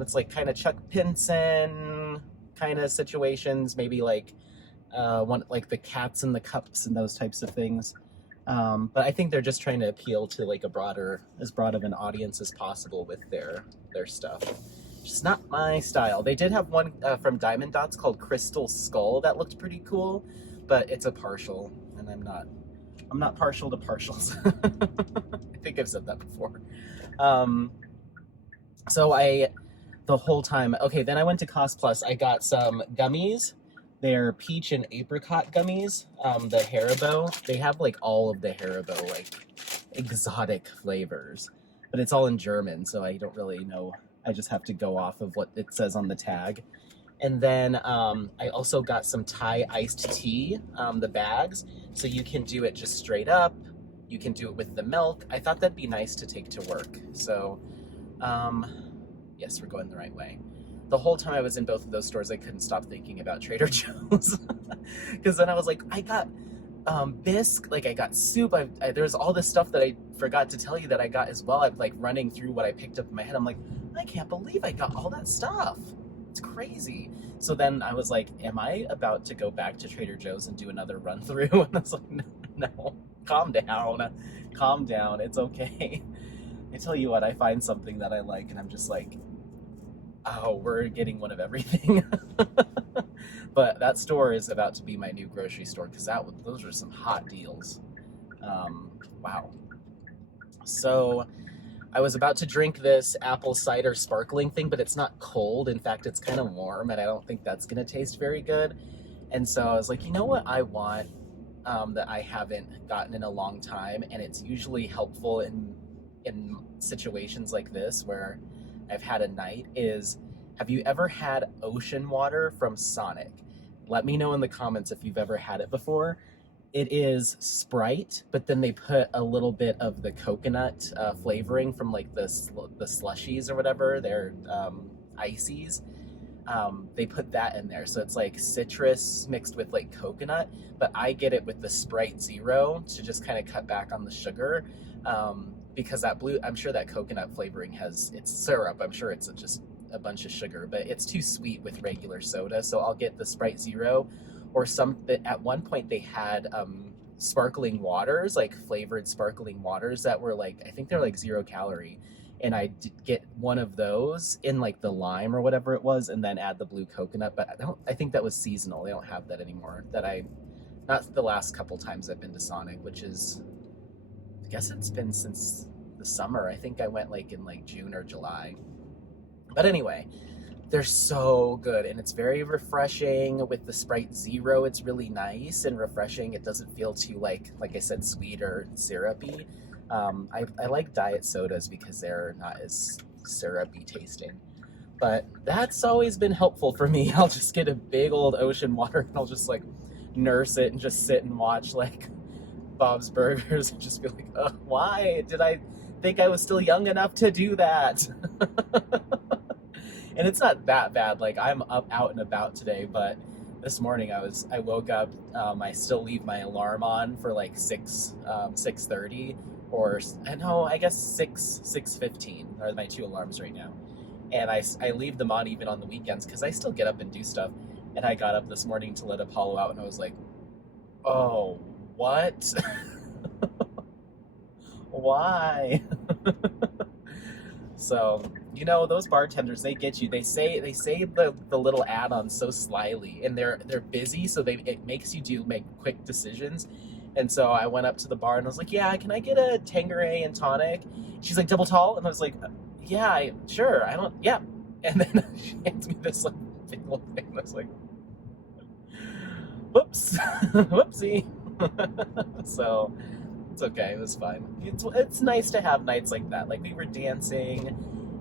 It's like kind of Chuck Pinson kind of situations, maybe like one like the cats and the cups and those types of things. But I think they're just trying to appeal to like as broad of an audience as possible with their stuff. It's not my style. They did have one from Diamond Dots called Crystal Skull that looked pretty cool, but it's a partial, and I'm not partial to partials. I think I've said that before. So the whole time, okay, then I went to Cost Plus. I got some gummies. They're peach and apricot gummies. The Haribo, they have like all of the Haribo like exotic flavors, but it's all in German, so I don't really know. I just have to go off of what it says on the tag. And then I also got some Thai iced tea, the bags, so you can do it just straight up. You can do it with the milk. I thought that'd be nice to take to work. So, yes, we're going the right way. The whole time I was in both of those stores, I couldn't stop thinking about Trader Joe's. Because then I was like, I got bisque, like I got soup. There's all this stuff that I forgot to tell you that I got as well. I'm like running through what I picked up in my head. I'm like, I can't believe I got all that stuff. It's crazy. So then I was like, am I about to go back to Trader Joe's and do another run through? And I was like, no, calm down. It's okay. I tell you what, I find something that I like and I'm just like, oh, we're getting one of everything. But that store is about to be my new grocery store because those are some hot deals. Wow. So I was about to drink this apple cider sparkling thing, but it's not cold. In fact, it's kind of warm, and I don't think that's going to taste very good. And so I was like, you know what I want that I haven't gotten in a long time, and it's usually helpful in situations like this where I've had a night, is have you ever had ocean water from Sonic? Let me know in the comments if you've ever had it before. It is Sprite, but then they put a little bit of the coconut flavoring from like the slushies or whatever, they're ices. They put that in there. So it's like citrus mixed with like coconut, but I get it with the Sprite Zero to just kind of cut back on the sugar. Because I'm sure that coconut flavoring it's syrup. I'm sure it's just a bunch of sugar, but it's too sweet with regular soda. So I'll get the Sprite Zero, or at one point they had sparkling waters, like flavored sparkling waters that were like, I think they're like 0 calorie. And I did get one of those in like the lime or whatever it was, and then add the blue coconut. But I think that was seasonal. They don't have that anymore. Not the last couple times I've been to Sonic, which is, I guess it's been since the summer. I think I went like in like June or July. But anyway, they're so good, and it's very refreshing. With the Sprite Zero, it's really nice and refreshing. It doesn't feel too like I said, sweet or syrupy. I like diet sodas because they're not as syrupy tasting. But that's always been helpful for me. I'll just get a big old ocean water and I'll just like nurse it and just sit and watch like Bob's Burgers and just be like, oh, why did I think I was still young enough to do that? And it's not that bad. Like, I'm out and about today, but this morning I woke up, I still leave my alarm on for like 6:30, or I guess 6:15 are my two alarms right now. And I leave them on even on the weekends because I still get up and do stuff. And I got up this morning to let Apollo out, and I was like, oh, what? Why? So, those bartenders, they get you. They say the little add-ons so slyly, and they're busy, so it makes you make quick decisions. And so I went up to the bar and I was like, yeah, can I get a Tanqueray and tonic? She's like, double tall? And I was like, yeah, sure. Yeah. And then she hands me this like big little thing. And I was like, whoops, whoopsie. So it's okay. It was fine. It's nice to have nights like that. Like, we were dancing,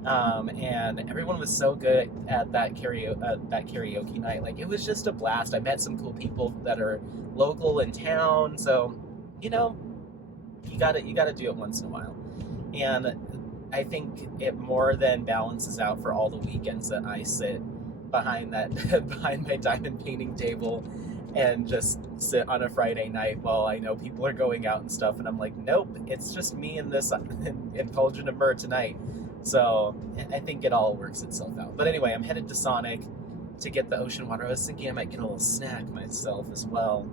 and everyone was so good at that karaoke night. Like, it was just a blast. I met some cool people that are local in town. So, you gotta do it once in a while. And I think it more than balances out for all the weekends that I sit behind that behind my diamond painting table and just sit on a Friday night while I know people are going out and stuff, and I'm like, nope, it's just me and this and Cauldron of Myrrh tonight. So I think it all works itself out. But anyway, I'm headed to Sonic to get the ocean water. I was thinking I might get a little snack myself as well.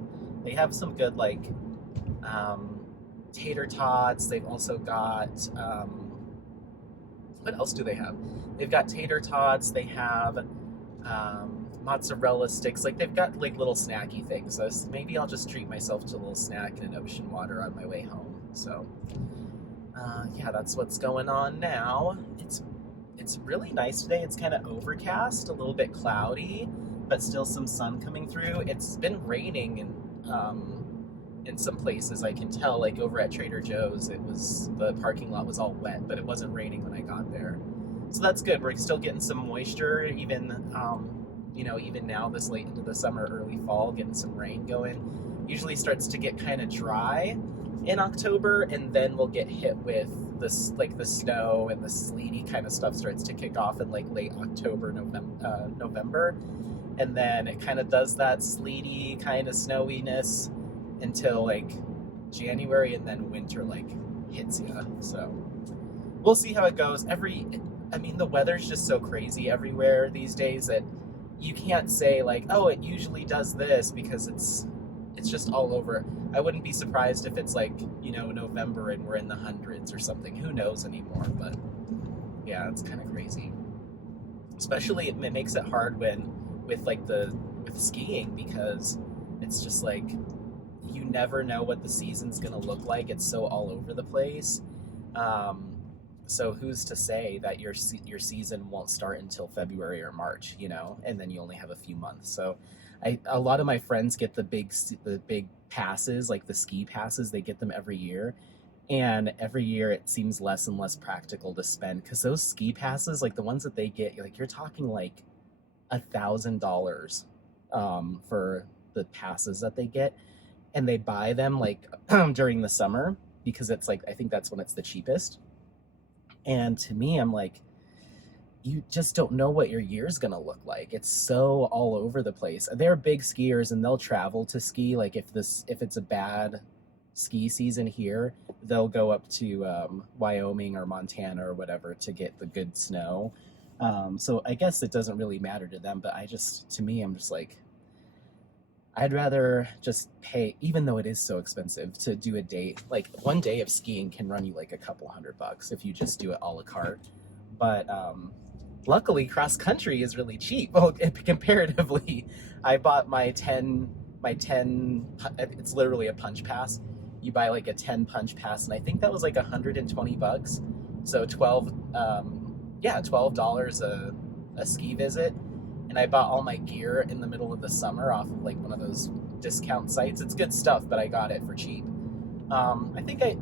They have some good like tater tots. They've also got what else do they have? They've got tater tots. They have mozzarella sticks. Like they've got like little snacky things. So maybe I'll just treat myself to a little snack and an ocean water on my way home. So yeah, that's what's going on now. It's really nice today. It's kind of overcast, a little bit cloudy, but still some sun coming through. It's been raining in some places. I can tell, like over at Trader Joe's, the parking lot was all wet, but it wasn't raining when I got there. So that's good. We're still getting some moisture, even even now this late into the summer, early fall, getting some rain going. Usually starts to get kind of dry in October, and then we'll get hit with this, like the snow and the sleety kind of stuff starts to kick off in like late October, November, and then it kind of does that sleety kind of snowiness until like January, and then winter like hits you. So we'll see how it goes. The weather's just so crazy everywhere these days that you can't say like, oh, it usually does this, because it's just all over. I wouldn't be surprised if it's like, November and we're in the hundreds or something. Who knows anymore? But yeah, it's kind of crazy. Especially it makes it hard with skiing, because it's just like you never know what the season's gonna look like. It's so all over the place. So who's to say that your season won't start until February or March, and then you only have a few months. So a lot of my friends get the big passes, like the ski passes. They get them every year, and every year it seems less and less practical to spend, because those ski passes, like the ones that they get, like you're talking like $1,000 for the passes that they get, and they buy them like during the summer, because it's like, I think that's when it's the cheapest. And to me, I'm like, you just don't know what your year's gonna look like. It's so all over the place. They're big skiers, and they'll travel to ski. Like if it's a bad ski season here, they'll go up to Wyoming or Montana or whatever to get the good snow. So I guess it doesn't really matter to them, but I'm just like, I'd rather just pay, even though it is so expensive to do a day. Like one day of skiing can run you like a couple $100 if you just do it a la carte. But luckily, cross country is really cheap. Well, comparatively, I bought my 10. It's literally a punch pass. You buy like a 10 punch pass, and I think that was like $120. So $12 a ski visit. And I bought all my gear in the middle of the summer off of like one of those discount sites. It's good stuff, but I got it for cheap. I think I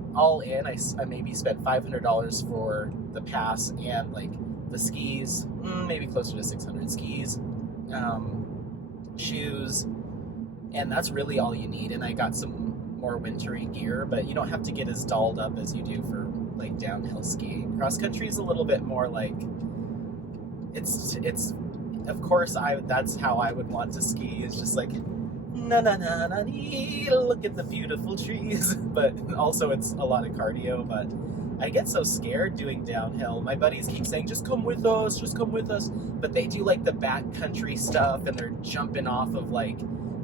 maybe spent $500 for the pass and like the skis, maybe closer to 600 skis, shoes, and that's really all you need. And I got some more wintry gear, but you don't have to get as dolled up as you do for like downhill skiing. Cross country is a little bit more like, it's of course that's how I would want to ski, is just like look at the beautiful trees. But also it's a lot of cardio. But I get so scared doing downhill. My buddies keep saying, just come with us, but they do like the backcountry stuff, and they're jumping off of like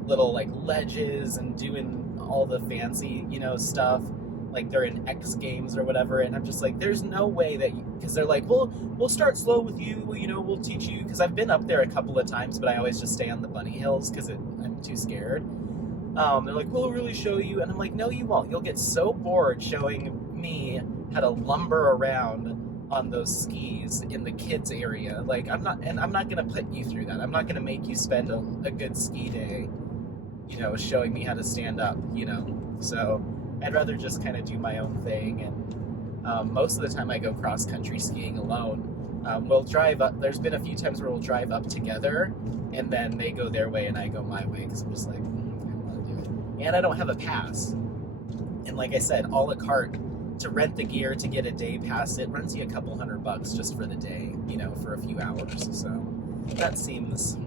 little like ledges and doing all the fancy stuff, like they're in X Games or whatever. And I'm just like, there's no way that because they're like, well, we'll start slow with you, we'll teach you, because I've been up there a couple of times, but I always just stay on the bunny hills because I'm too scared. They're like, we'll really show you, and I'm like, no, you won't. You'll get so bored showing me how to lumber around on those skis in the kids area. Like I'm not gonna put you through that. I'm not gonna make you spend a good ski day showing me how to stand up. So I'd rather just kind of do my own thing. And most of the time I go cross country skiing alone. We'll drive up. There's been a few times where we'll drive up together, and then they go their way and I go my way, because I'm just like, I don't want to do it. And I don't have a pass. And like I said, a la carte to rent the gear to get a day pass, it runs you a couple $100 just for the day, you know, for a few hours. So that seems,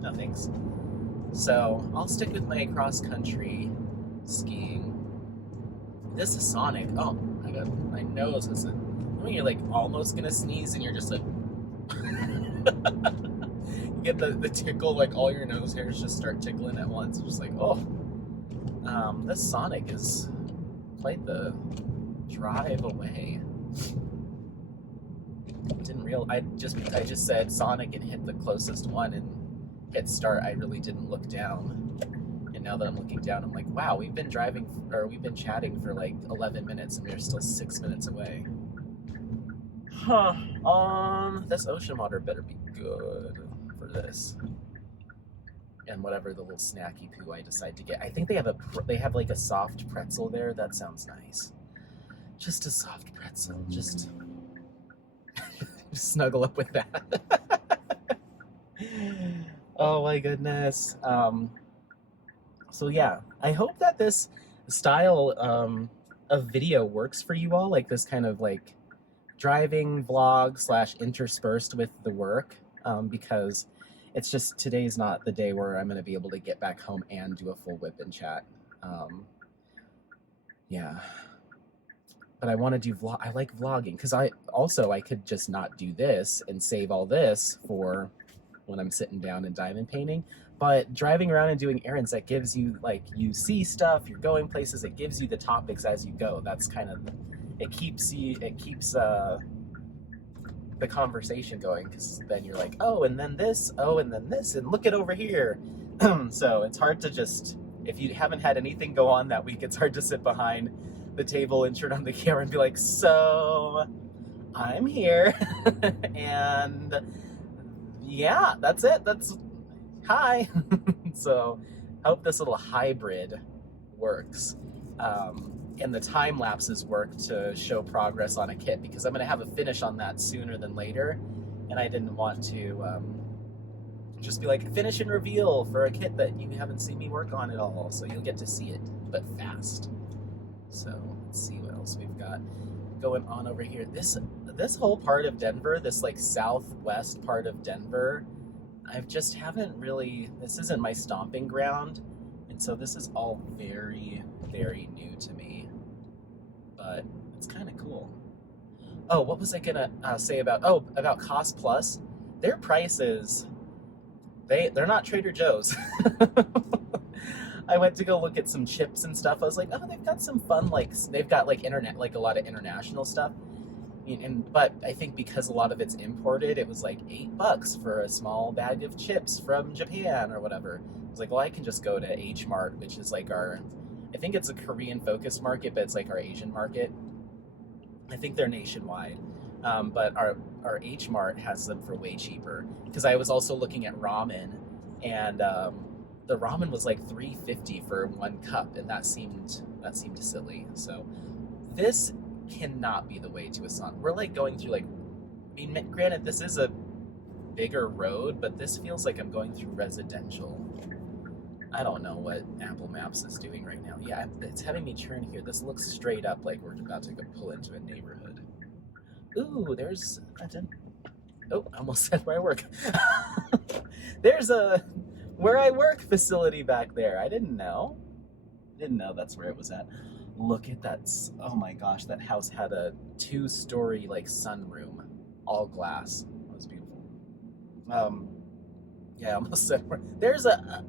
no thanks. So I'll stick with my cross-country skiing. This is Sonic. Oh, I got my nose is when you're like almost gonna sneeze and you're just like you get the tickle, like all your nose hairs just start tickling at once. It's just like, oh. This Sonic is quite the drive away. I just said Sonic and hit the closest one and hit start. I really didn't look down. And now that I'm looking down, I'm like, wow, we've been chatting for like 11 minutes and we're still 6 minutes away. Huh. This ocean water better be good for this. And whatever the little snacky poo I decide to get. I think they have like a soft pretzel there. That sounds nice. Just a soft pretzel. Just snuggle up with that. Oh my goodness. So yeah, I hope that this style of video works for you all. Like this kind of like driving vlog / interspersed with the work, because it's just today's not the day where I'm going to be able to get back home and do a full whip and chat. Yeah. But I want to do I like vlogging because I could just not do this and save all this for when I'm sitting down and diamond painting. But driving around and doing errands, that gives you, like, you see stuff, you're going places, it gives you the topics as you go. That's kind of, it keeps the conversation going, because then you're like, oh, and then this, and look it over here. So it's hard to just, if you haven't had anything go on that week, it's hard to sit behind the table and turn on the camera and be like, so I'm here. And yeah, that's it. That's hi. So I hope this little hybrid works. And the time lapses work to show progress on a kit, because I'm going to have a finish on that sooner than later, and I didn't want to just be like finish and reveal for a kit that you haven't seen me work on at all. So you'll get to see it, but fast. So let's see what else we've got going on over here. This whole part of Denver, this like southwest part of Denver, I just haven't really, this isn't my stomping ground, and so this is all very, very new to me. But it's kind of cool. Oh, what was I gonna say about Cost Plus? Their prices, they're not Trader Joe's. I went to go look at some chips and stuff. I was like, oh, they've got some fun, like they've got like internet, like a lot of international stuff. But I think because a lot of it's imported, it was like $8 for a small bag of chips from Japan or whatever. I was like, well, I can just go to H Mart, which is like I think it's a Korean focused market, but it's like our Asian market. I think they're nationwide. But our H Mart has them for way cheaper. Because I was also looking at ramen, and the ramen was like $3.50 for 1 cup, and that seemed silly. So this cannot be the way to a sun. We're like going through like, I mean, granted, this is a bigger road, but this feels like I'm going through residential. I don't know what Apple Maps is doing right now. Yeah, it's having me turn here. This looks straight up like we're about to go pull into a neighborhood. Ooh, there's I almost said where I work. There's a where I work facility back there. I didn't know that's where it was at. Look at that. Oh my gosh, that house had a 2-story like sunroom, all glass. It was beautiful. Yeah, I almost said there's a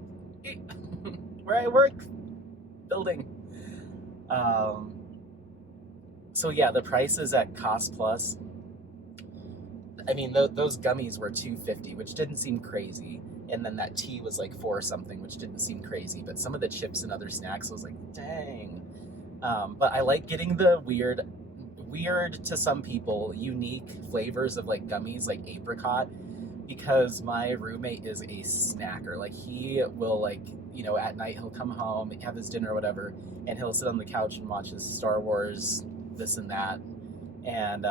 where I work building. So yeah, the prices at Cost Plus, I mean, those gummies were $2.50, which didn't seem crazy. And then that tea was like $4 something, which didn't seem crazy. But some of the chips and other snacks, I was like, dang. But I like getting the weird to some people, unique flavors of like gummies, like apricot, because my roommate is a snacker. Like he will, like, you know, at night he'll come home, have his dinner or whatever, and he'll sit on the couch and watch his Star Wars, this and that, and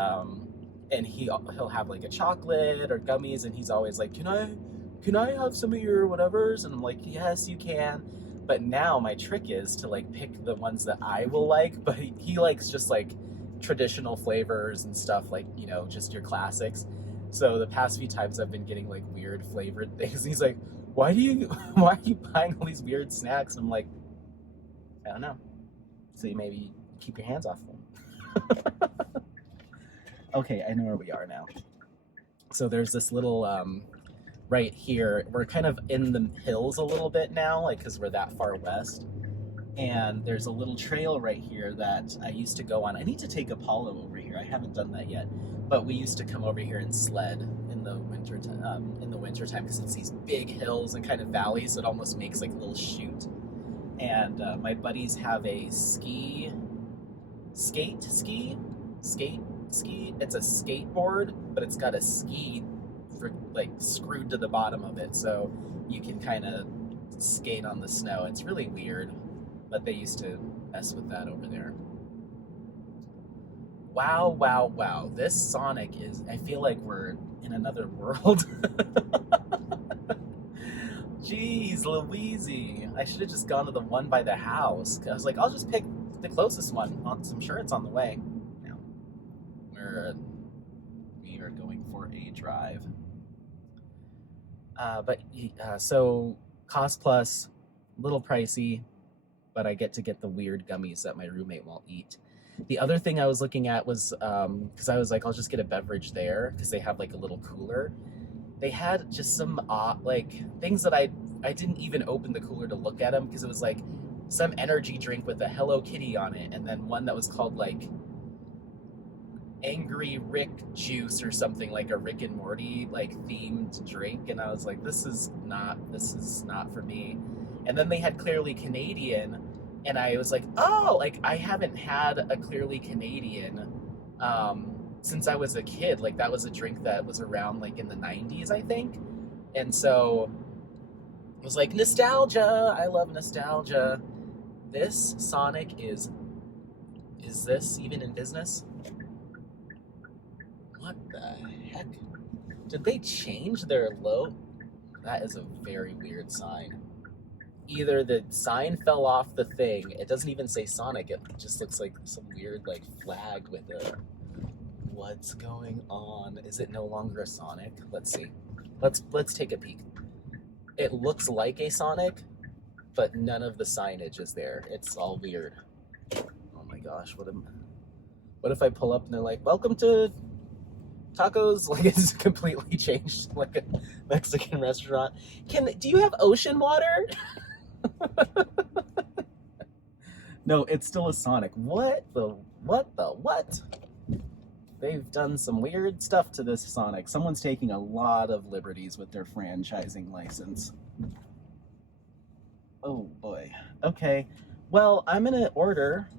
he'll have like a chocolate or gummies, and he's always like, can I have some of your whatevers? And I'm like, yes, you can. But now my trick is to like pick the ones that I will like, but he likes just like traditional flavors and stuff, like, you know, just your classics. So the past few times I've been getting like weird flavored things. He's like, why are you buying all these weird snacks? And I'm like, I don't know. So you maybe keep your hands off them. Okay, I know where we are now. So there's this little, right here, we're kind of in the hills a little bit now, like, because we're that far west. And there's a little trail right here that I used to go on. I need to take Apollo over here. I haven't done that yet. But we used to come over here and sled in the winter time because it's these big hills and kind of valleys. It almost makes like a little chute. And my buddies have a skate. It's a skateboard, but it's got a ski like screwed to the bottom of it, so you can kind of skate on the snow. It's really weird, but they used to mess with that over there. Wow. This Sonic is, I feel like we're in another world. Jeez Louise. I should have just gone to the one by the house. I was like, I'll just pick the closest one. I'm sure it's on the way. Now, we are going for a drive. So cost plus, a little pricey, but I get to get the weird gummies that my roommate won't eat. The other thing I was looking at was, because I was like, I'll just get a beverage there, because they have like a little cooler. They had just some like things that I didn't even open the cooler to look at them, because it was like some energy drink with a Hello Kitty on it, and then one that was called like Angry Rick juice or something, like a Rick and Morty like themed drink. And I was like, this is not for me. And then they had Clearly Canadian, and I was like, oh, like I haven't had a Clearly Canadian since I was a kid. Like that was a drink that was around like in the 90s, I think. And so I was like, nostalgia. I love nostalgia. This Sonic is this even in business? What the heck? Did they change their logo? That is a very weird sign. Either the sign fell off the thing, it doesn't even say Sonic, it just looks like some weird like flag with a... What's going on? Is it no longer a Sonic? Let's see. Let's take a peek. It looks like a Sonic, but none of the signage is there. It's all weird. Oh my gosh, what if I pull up and they're like, welcome to tacos? Like it's completely changed, like a Mexican restaurant. Do you have ocean water? No, it's still a Sonic. What? They've done some weird stuff to this Sonic. Someone's taking a lot of liberties with their franchising license. Oh boy. Okay. Well, I'm gonna order.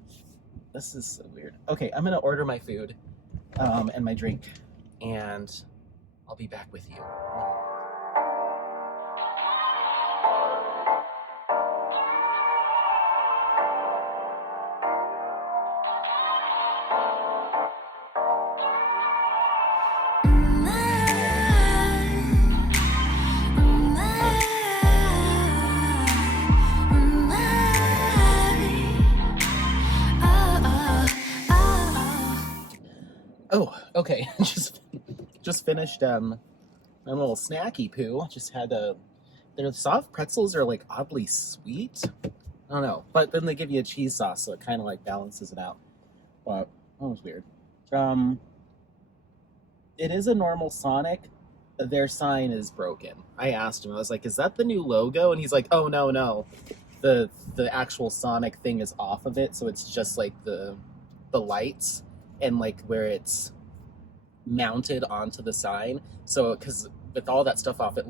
This is so weird. Okay, I'm gonna order my food and my drink, and I'll be back with you. Oh, okay. just finished my little snacky poo. Just had their soft pretzels are like oddly sweet. I don't know, but then they give you a cheese sauce, so it kind of like balances it out. But that was weird. It is a normal Sonic. Their sign is broken. I asked him. I was like, "Is that the new logo?" And he's like, "Oh no. The actual Sonic thing is off of it, so it's just like the lights." And like where it's mounted onto the sign. So because with all that stuff off, it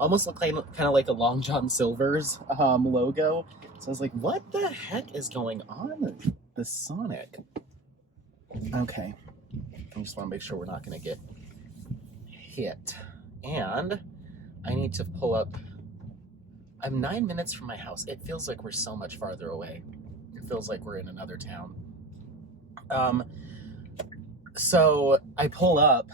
almost looked kind of like a Long John Silver's logo. So I was like, what the heck is going on with this Sonic? Okay, I just want to make sure we're not going to get hit. And I need to pull up. I'm 9 minutes from my house. It feels like we're so much farther away. It feels like we're in another town. So I pull up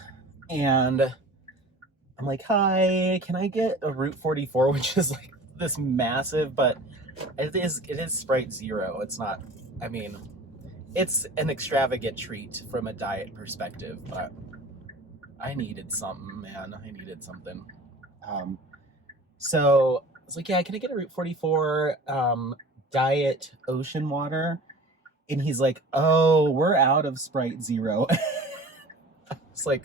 and I'm like, hi, can I get a Route 44, which is like this massive, but It is Sprite Zero. It's not, I mean, it's an extravagant treat from a diet perspective, but I needed something, man. I needed something. So I was like, yeah, can I get a Route 44 diet ocean water? And he's like, oh, we're out of Sprite Zero. It's like,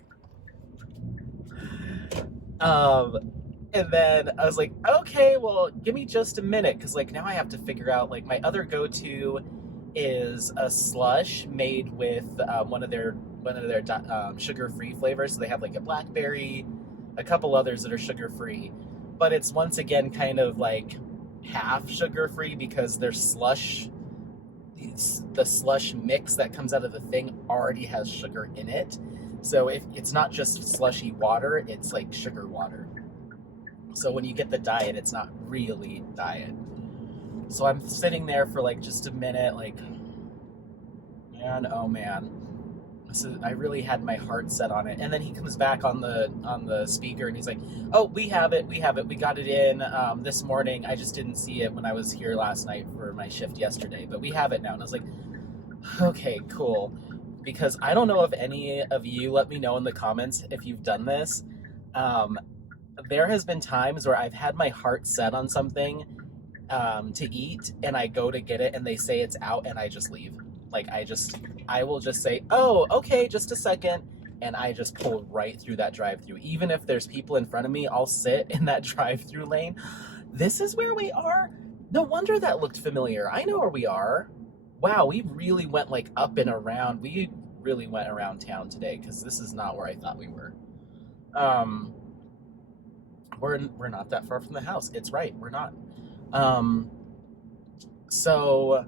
and then I was like, okay, well, give me just a minute, because like now I have to figure out, like, my other go-to is a slush made with one of their sugar-free flavors. So they have like a blackberry, a couple others that are sugar-free, but it's once again kind of like half sugar-free because their slush, the slush mix that comes out of the thing already has sugar in it. So if it's not just slushy water, it's like sugar water. So when you get the diet, it's not really diet. So I'm sitting there for like just a minute, like, man, oh man. So I really had my heart set on it. And then he comes back on the speaker and he's like, oh, we have it. We got it in this morning. I just didn't see it when I was here last night for my shift yesterday, but we have it now. And I was like, okay, cool. Because I don't know if any of you, let me know in the comments if you've done this. There has been times where I've had my heart set on something to eat, and I go to get it and they say it's out and I just leave. Like I will just say, oh, okay, just a second. And I just pull right through that drive-through. Even if there's people in front of me, I'll sit in that drive-through lane. This is where we are? No wonder that looked familiar. I know where we are. Wow, we really went like up and around. We really went around town today because this is not where I thought we were. We're not that far from the house. It's right, we're not. So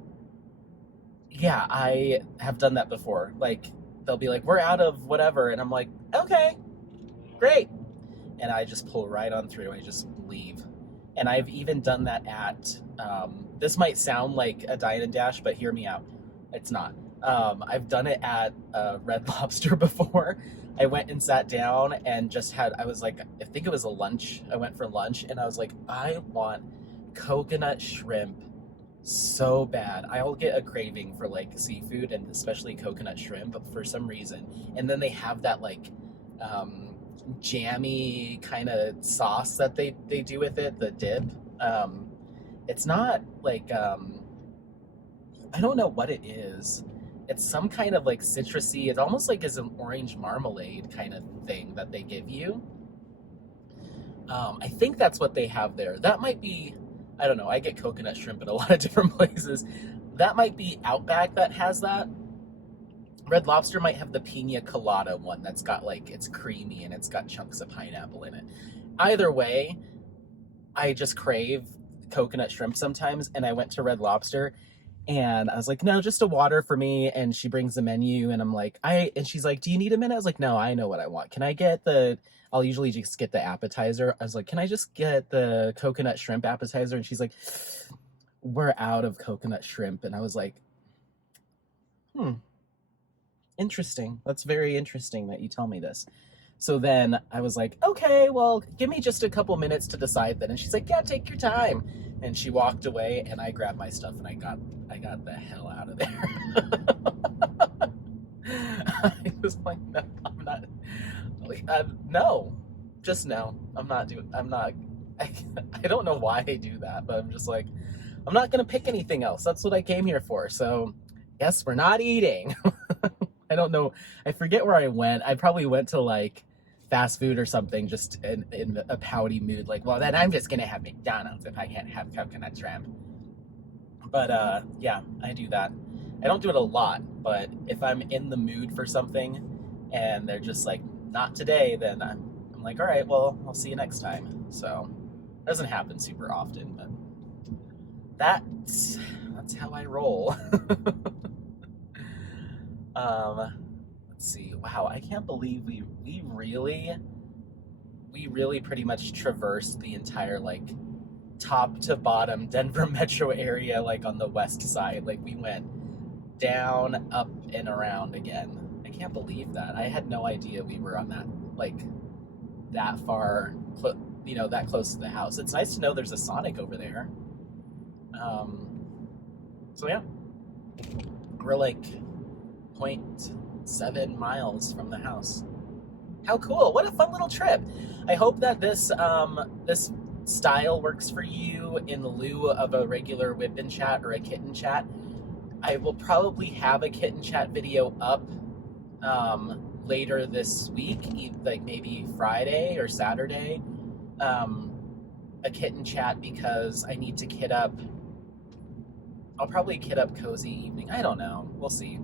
yeah, I have done that before. Like they'll be like, we're out of whatever, and I'm like, okay, great. And I just pull right on through. I just leave. And I've even done that at, this might sound like a dine and dash, but hear me out. It's not. I've done it at Red Lobster before. I went and sat down and I was like, I think it was a lunch. I went for lunch and I was like, I want coconut shrimp so bad. I'll get a craving for like seafood and especially coconut shrimp for some reason. And then they have that like jammy kind of sauce that they do with it, the dip. It's not like I don't know what it is. It's some kind of like citrusy, it almost like is an orange marmalade kind of thing that they give you. I think that's what they have there. That might be, I don't know, I get coconut shrimp in a lot of different places. That might be Outback that has that. Red Lobster might have the pina colada one that's got like, it's creamy and it's got chunks of pineapple in it. Either way, I just crave coconut shrimp sometimes, and I went to Red Lobster and I was like, no, just a water for me. And she brings the menu and I'm like, and she's like, do you need a minute? I was like, no, I know what I want. Can I get I'll usually just get the appetizer. I was like, can I just get the coconut shrimp appetizer? And she's like, we're out of coconut shrimp. And I was like, interesting. That's very interesting that you tell me this. So then I was like, okay, well, give me just a couple minutes to decide then. And she's like, yeah, take your time. And she walked away and I grabbed my stuff and I got the hell out of there. I was like, no, I'm not. Like, no, just no. I don't know why I do that, but I'm just like, I'm not going to pick anything else. That's what I came here for. So yes, we're not eating. I don't know. I forget where I went. I probably went to like fast food or something, just in a pouty mood. Like, well, then I'm just going to have McDonald's if I can't have coconut shrimp. But yeah, I do that. I don't do it a lot, but if I'm in the mood for something and they're just like, not today, then I'm like, all right, well, I'll see you next time. So it doesn't happen super often, but that's how I roll. Let's see. Wow, I can't believe we really pretty much traversed the entire like top to bottom Denver metro area, like on the west side. Like we went down, up, and around again. I can't believe that. I had no idea we were on that, like, that far, that close to the house. It's nice to know there's a Sonic over there. So yeah, we're like 0.7 miles from the house. How cool! What a fun little trip. I hope that this style works for you in lieu of a regular Whippin' Chat or a Kitten Chat. I will probably have a Kitten Chat video up later this week, like maybe Friday or Saturday. A Kitten Chat because I need to kit up. I'll probably kit up Cozy Evening. I don't know. We'll see.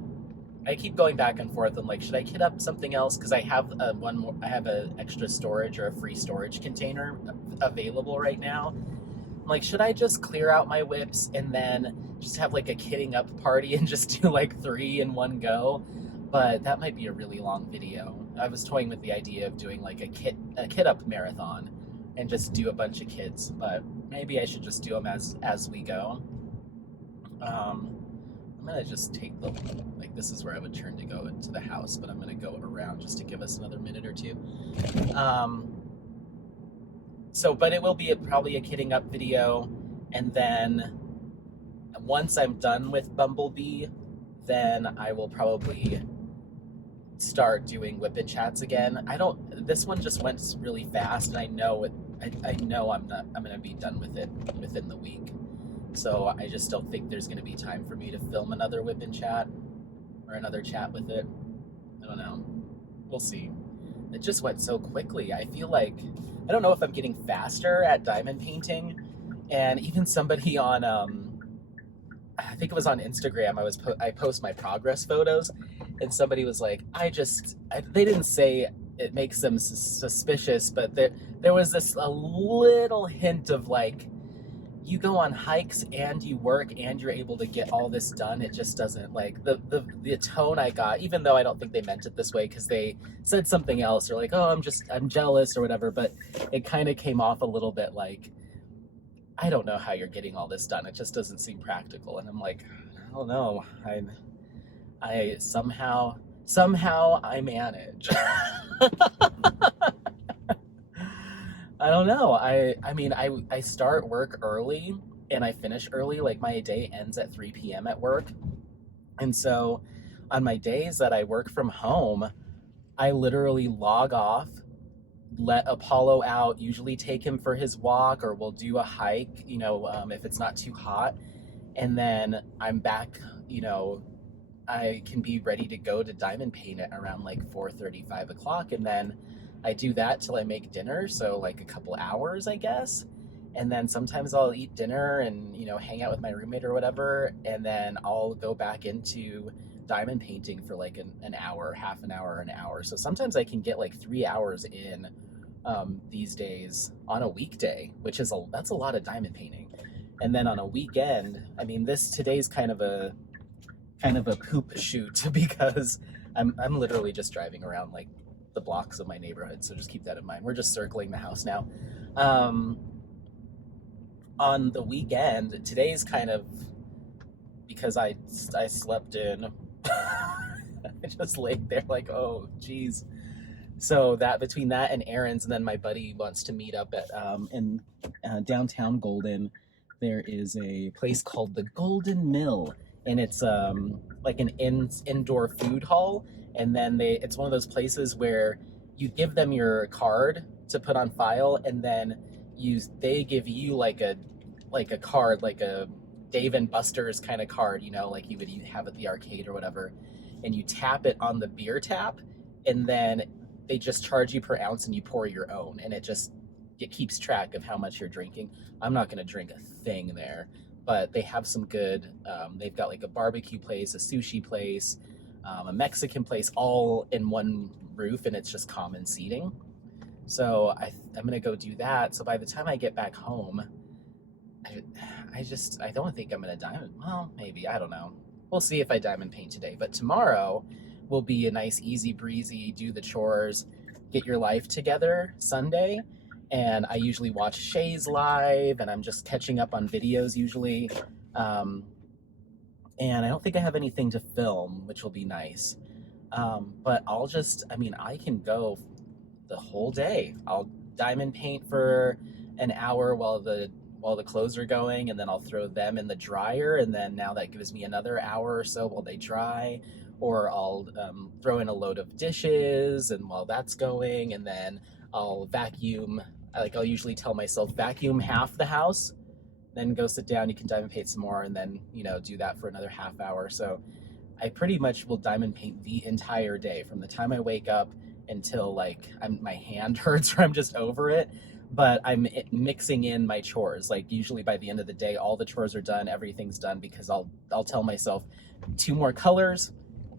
I keep going back and forth. I'm like, should I kit up something else? Because I have one more. I have an extra storage or a free storage container available right now. I'm like, should I just clear out my whips and then just have like a kitting up party and just do like 3 in one go? But that might be a really long video. I was toying with the idea of doing like a kit up marathon and just do a bunch of kits. But maybe I should just do them as we go. I'm gonna just take the, like, this is where I would turn to go into the house, but I'm gonna go around just to give us another minute or two. But it will be probably a kitting up video, and then once I'm done with Bumble Bee, then I will probably start doing Whippin' Chats again. This one just went really fast, and I know I'm gonna be done with it within the week. So I just don't think there's going to be time for me to film another Whippin' Chat or another chat with it. I don't know. We'll see. It just went so quickly. I feel like, I don't know if I'm getting faster at diamond painting. And even somebody on, I think it was on Instagram, I post my progress photos, and somebody was like, they didn't say it makes them suspicious, but there was a little hint of like, you go on hikes and you work and you're able to get all this done. It just doesn't, like, the tone I got, even though I don't think they meant it this way because they said something else or like, oh, I'm jealous or whatever, but it kind of came off a little bit like, I don't know how you're getting all this done. It just doesn't seem practical. And I'm like, I don't know. I somehow I manage. I don't know. I mean, I start work early and I finish early. Like, my day ends at 3 p.m. at work. And so on my days that I work from home, I literally log off, let Apollo out, usually take him for his walk, or we'll do a hike, if it's not too hot. And then I'm back, I can be ready to go to diamond paint at around like 4:30, 5 o'clock. And then I do that till I make dinner, so like a couple hours, I guess. And then sometimes I'll eat dinner and, hang out with my roommate or whatever, and then I'll go back into diamond painting for like an hour, half an hour, an hour. So sometimes I can get like 3 hours in these days on a weekday, which is that's a lot of diamond painting. And then on a weekend, I mean, today's kind of a poop shoot because I'm literally just driving around like the blocks of my neighborhood, so just keep that in mind. We're just circling the house now. On the weekend, today's kind of, because I slept in. I just laid there like, oh geez. So that, between that and errands, and then my buddy wants to meet up at in downtown Golden. There is a place called the Golden Mill, and it's like an indoor food hall. And then it's one of those places where you give them your card to put on file, and then they give you like a card, like a Dave and Buster's kind of card, like you would have at the arcade or whatever, and you tap it on the beer tap, and then they just charge you per ounce, and you pour your own, and it keeps track of how much you're drinking. I'm not going to drink a thing there, but they have some good, they've got like a barbecue place, a sushi place, a Mexican place, all in one roof, and it's just common seating. So I'm gonna go do that. So by the time I get back home, I don't think I'm gonna diamond. Well, maybe, I don't know. We'll see if I diamond paint today. But tomorrow will be a nice, easy breezy, do the chores, get your life together Sunday. And I usually watch Shay's live, and I'm just catching up on videos usually. And I don't think I have anything to film, which will be nice. But I can go the whole day. I'll diamond paint for an hour while the while the clothes are going, and then I'll throw them in the dryer, and then now that gives me another hour or so while they dry. Or I'll throw in a load of dishes, and while that's going, and then I'll vacuum. I'll usually tell myself vacuum half the house, then go sit down, you can diamond paint some more, and then do that for another half hour. So I pretty much will diamond paint the entire day, from the time I wake up until my hand hurts or I'm just over it. But I'm mixing in my chores. Usually by the end of the day, all the chores are done, everything's done, because I'll tell myself 2 more colors,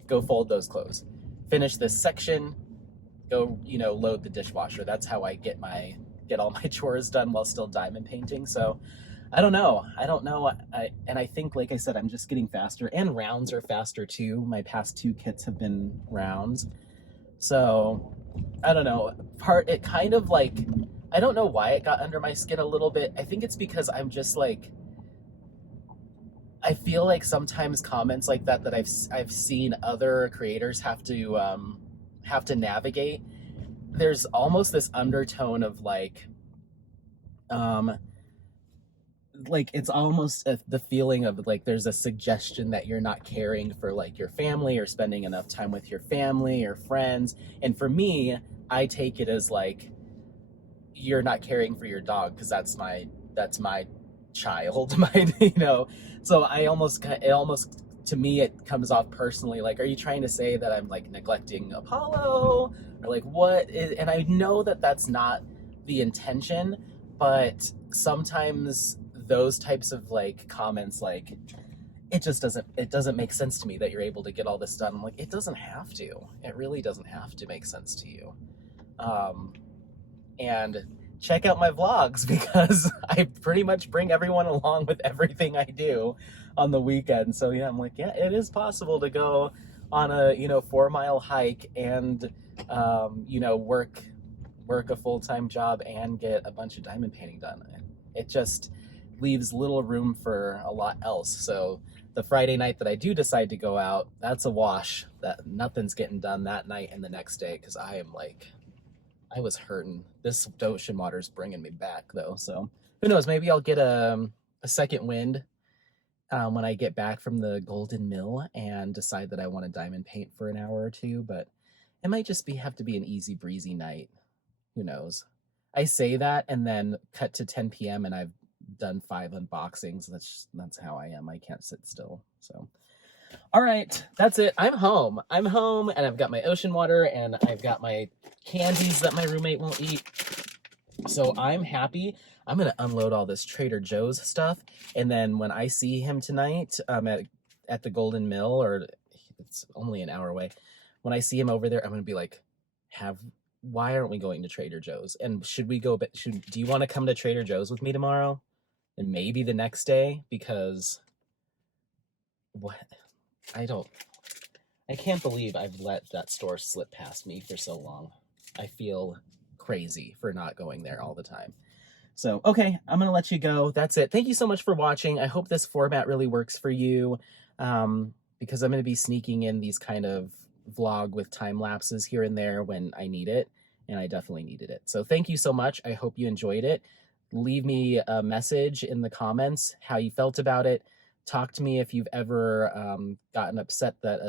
go fold those clothes, finish this section, go load the dishwasher. That's how I get all my chores done while still diamond painting. So I don't know. And I think, like I said, I'm just getting faster, and rounds are faster too. My past 2 kits have been rounds. So I don't know. It kind of I don't know why it got under my skin a little bit. I think it's because I'm just I feel like sometimes comments like that I've seen other creators have to navigate. There's almost this undertone of it's almost the feeling of there's a suggestion that you're not caring for your family or spending enough time with your family or friends. And for me, I take it as you're not caring for your dog, because that's my child. So it almost to me it comes off personally are you trying to say that I'm neglecting Apollo, or what is, and I know that that's not the intention, but sometimes those types of comments it doesn't make sense to me that you're able to get all this done. I'm it doesn't have to. It really doesn't have to make sense to you. And check out my vlogs, because I pretty much bring everyone along with everything I do on the weekend. So yeah, I'm it is possible to go on a 4-mile hike and work a full-time job and get a bunch of diamond painting done. It just leaves little room for a lot else. So the Friday night that I do decide to go out, that's a wash. That nothing's getting done that night and the next day, because I am I was hurting. This ocean water's bringing me back though. So who knows? Maybe I'll get a second wind when I get back from the Golden Mill and decide that I want to diamond paint for an hour or 2. But it might just have to be an easy breezy night. Who knows? I say that and then cut to 10 p.m. and I've done 5 unboxings. That's how I am. I can't sit still. So all right, that's it. I'm home, and I've got my ocean water, and I've got my candies that my roommate won't eat. So I'm happy. I'm gonna unload all this Trader Joe's stuff, and then when I see him tonight at the Golden Mill, or it's only an hour away, when I see him over there, I'm gonna be why aren't we going to Trader Joe's? And should we go? Do you want to come to Trader Joe's with me tomorrow, and maybe the next day? Because what? I can't believe I've let that store slip past me for so long. I feel crazy for not going there all the time. So, okay, I'm going to let you go. That's it. Thank you so much for watching. I hope this format really works for you, because I'm going to be sneaking in these kind of vlog with time lapses here and there when I need it, and I definitely needed it. So thank you so much. I hope you enjoyed it. Leave me a message in the comments how you felt about it. Talk to me if you've ever gotten upset that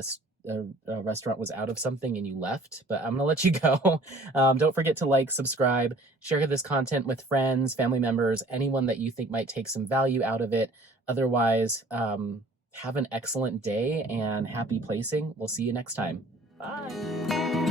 a restaurant was out of something and you left, but I'm gonna let you go. Don't forget to subscribe, share this content with friends, family members, anyone that you think might take some value out of it. Otherwise, have an excellent day and happy placing. We'll see you next time. Bye.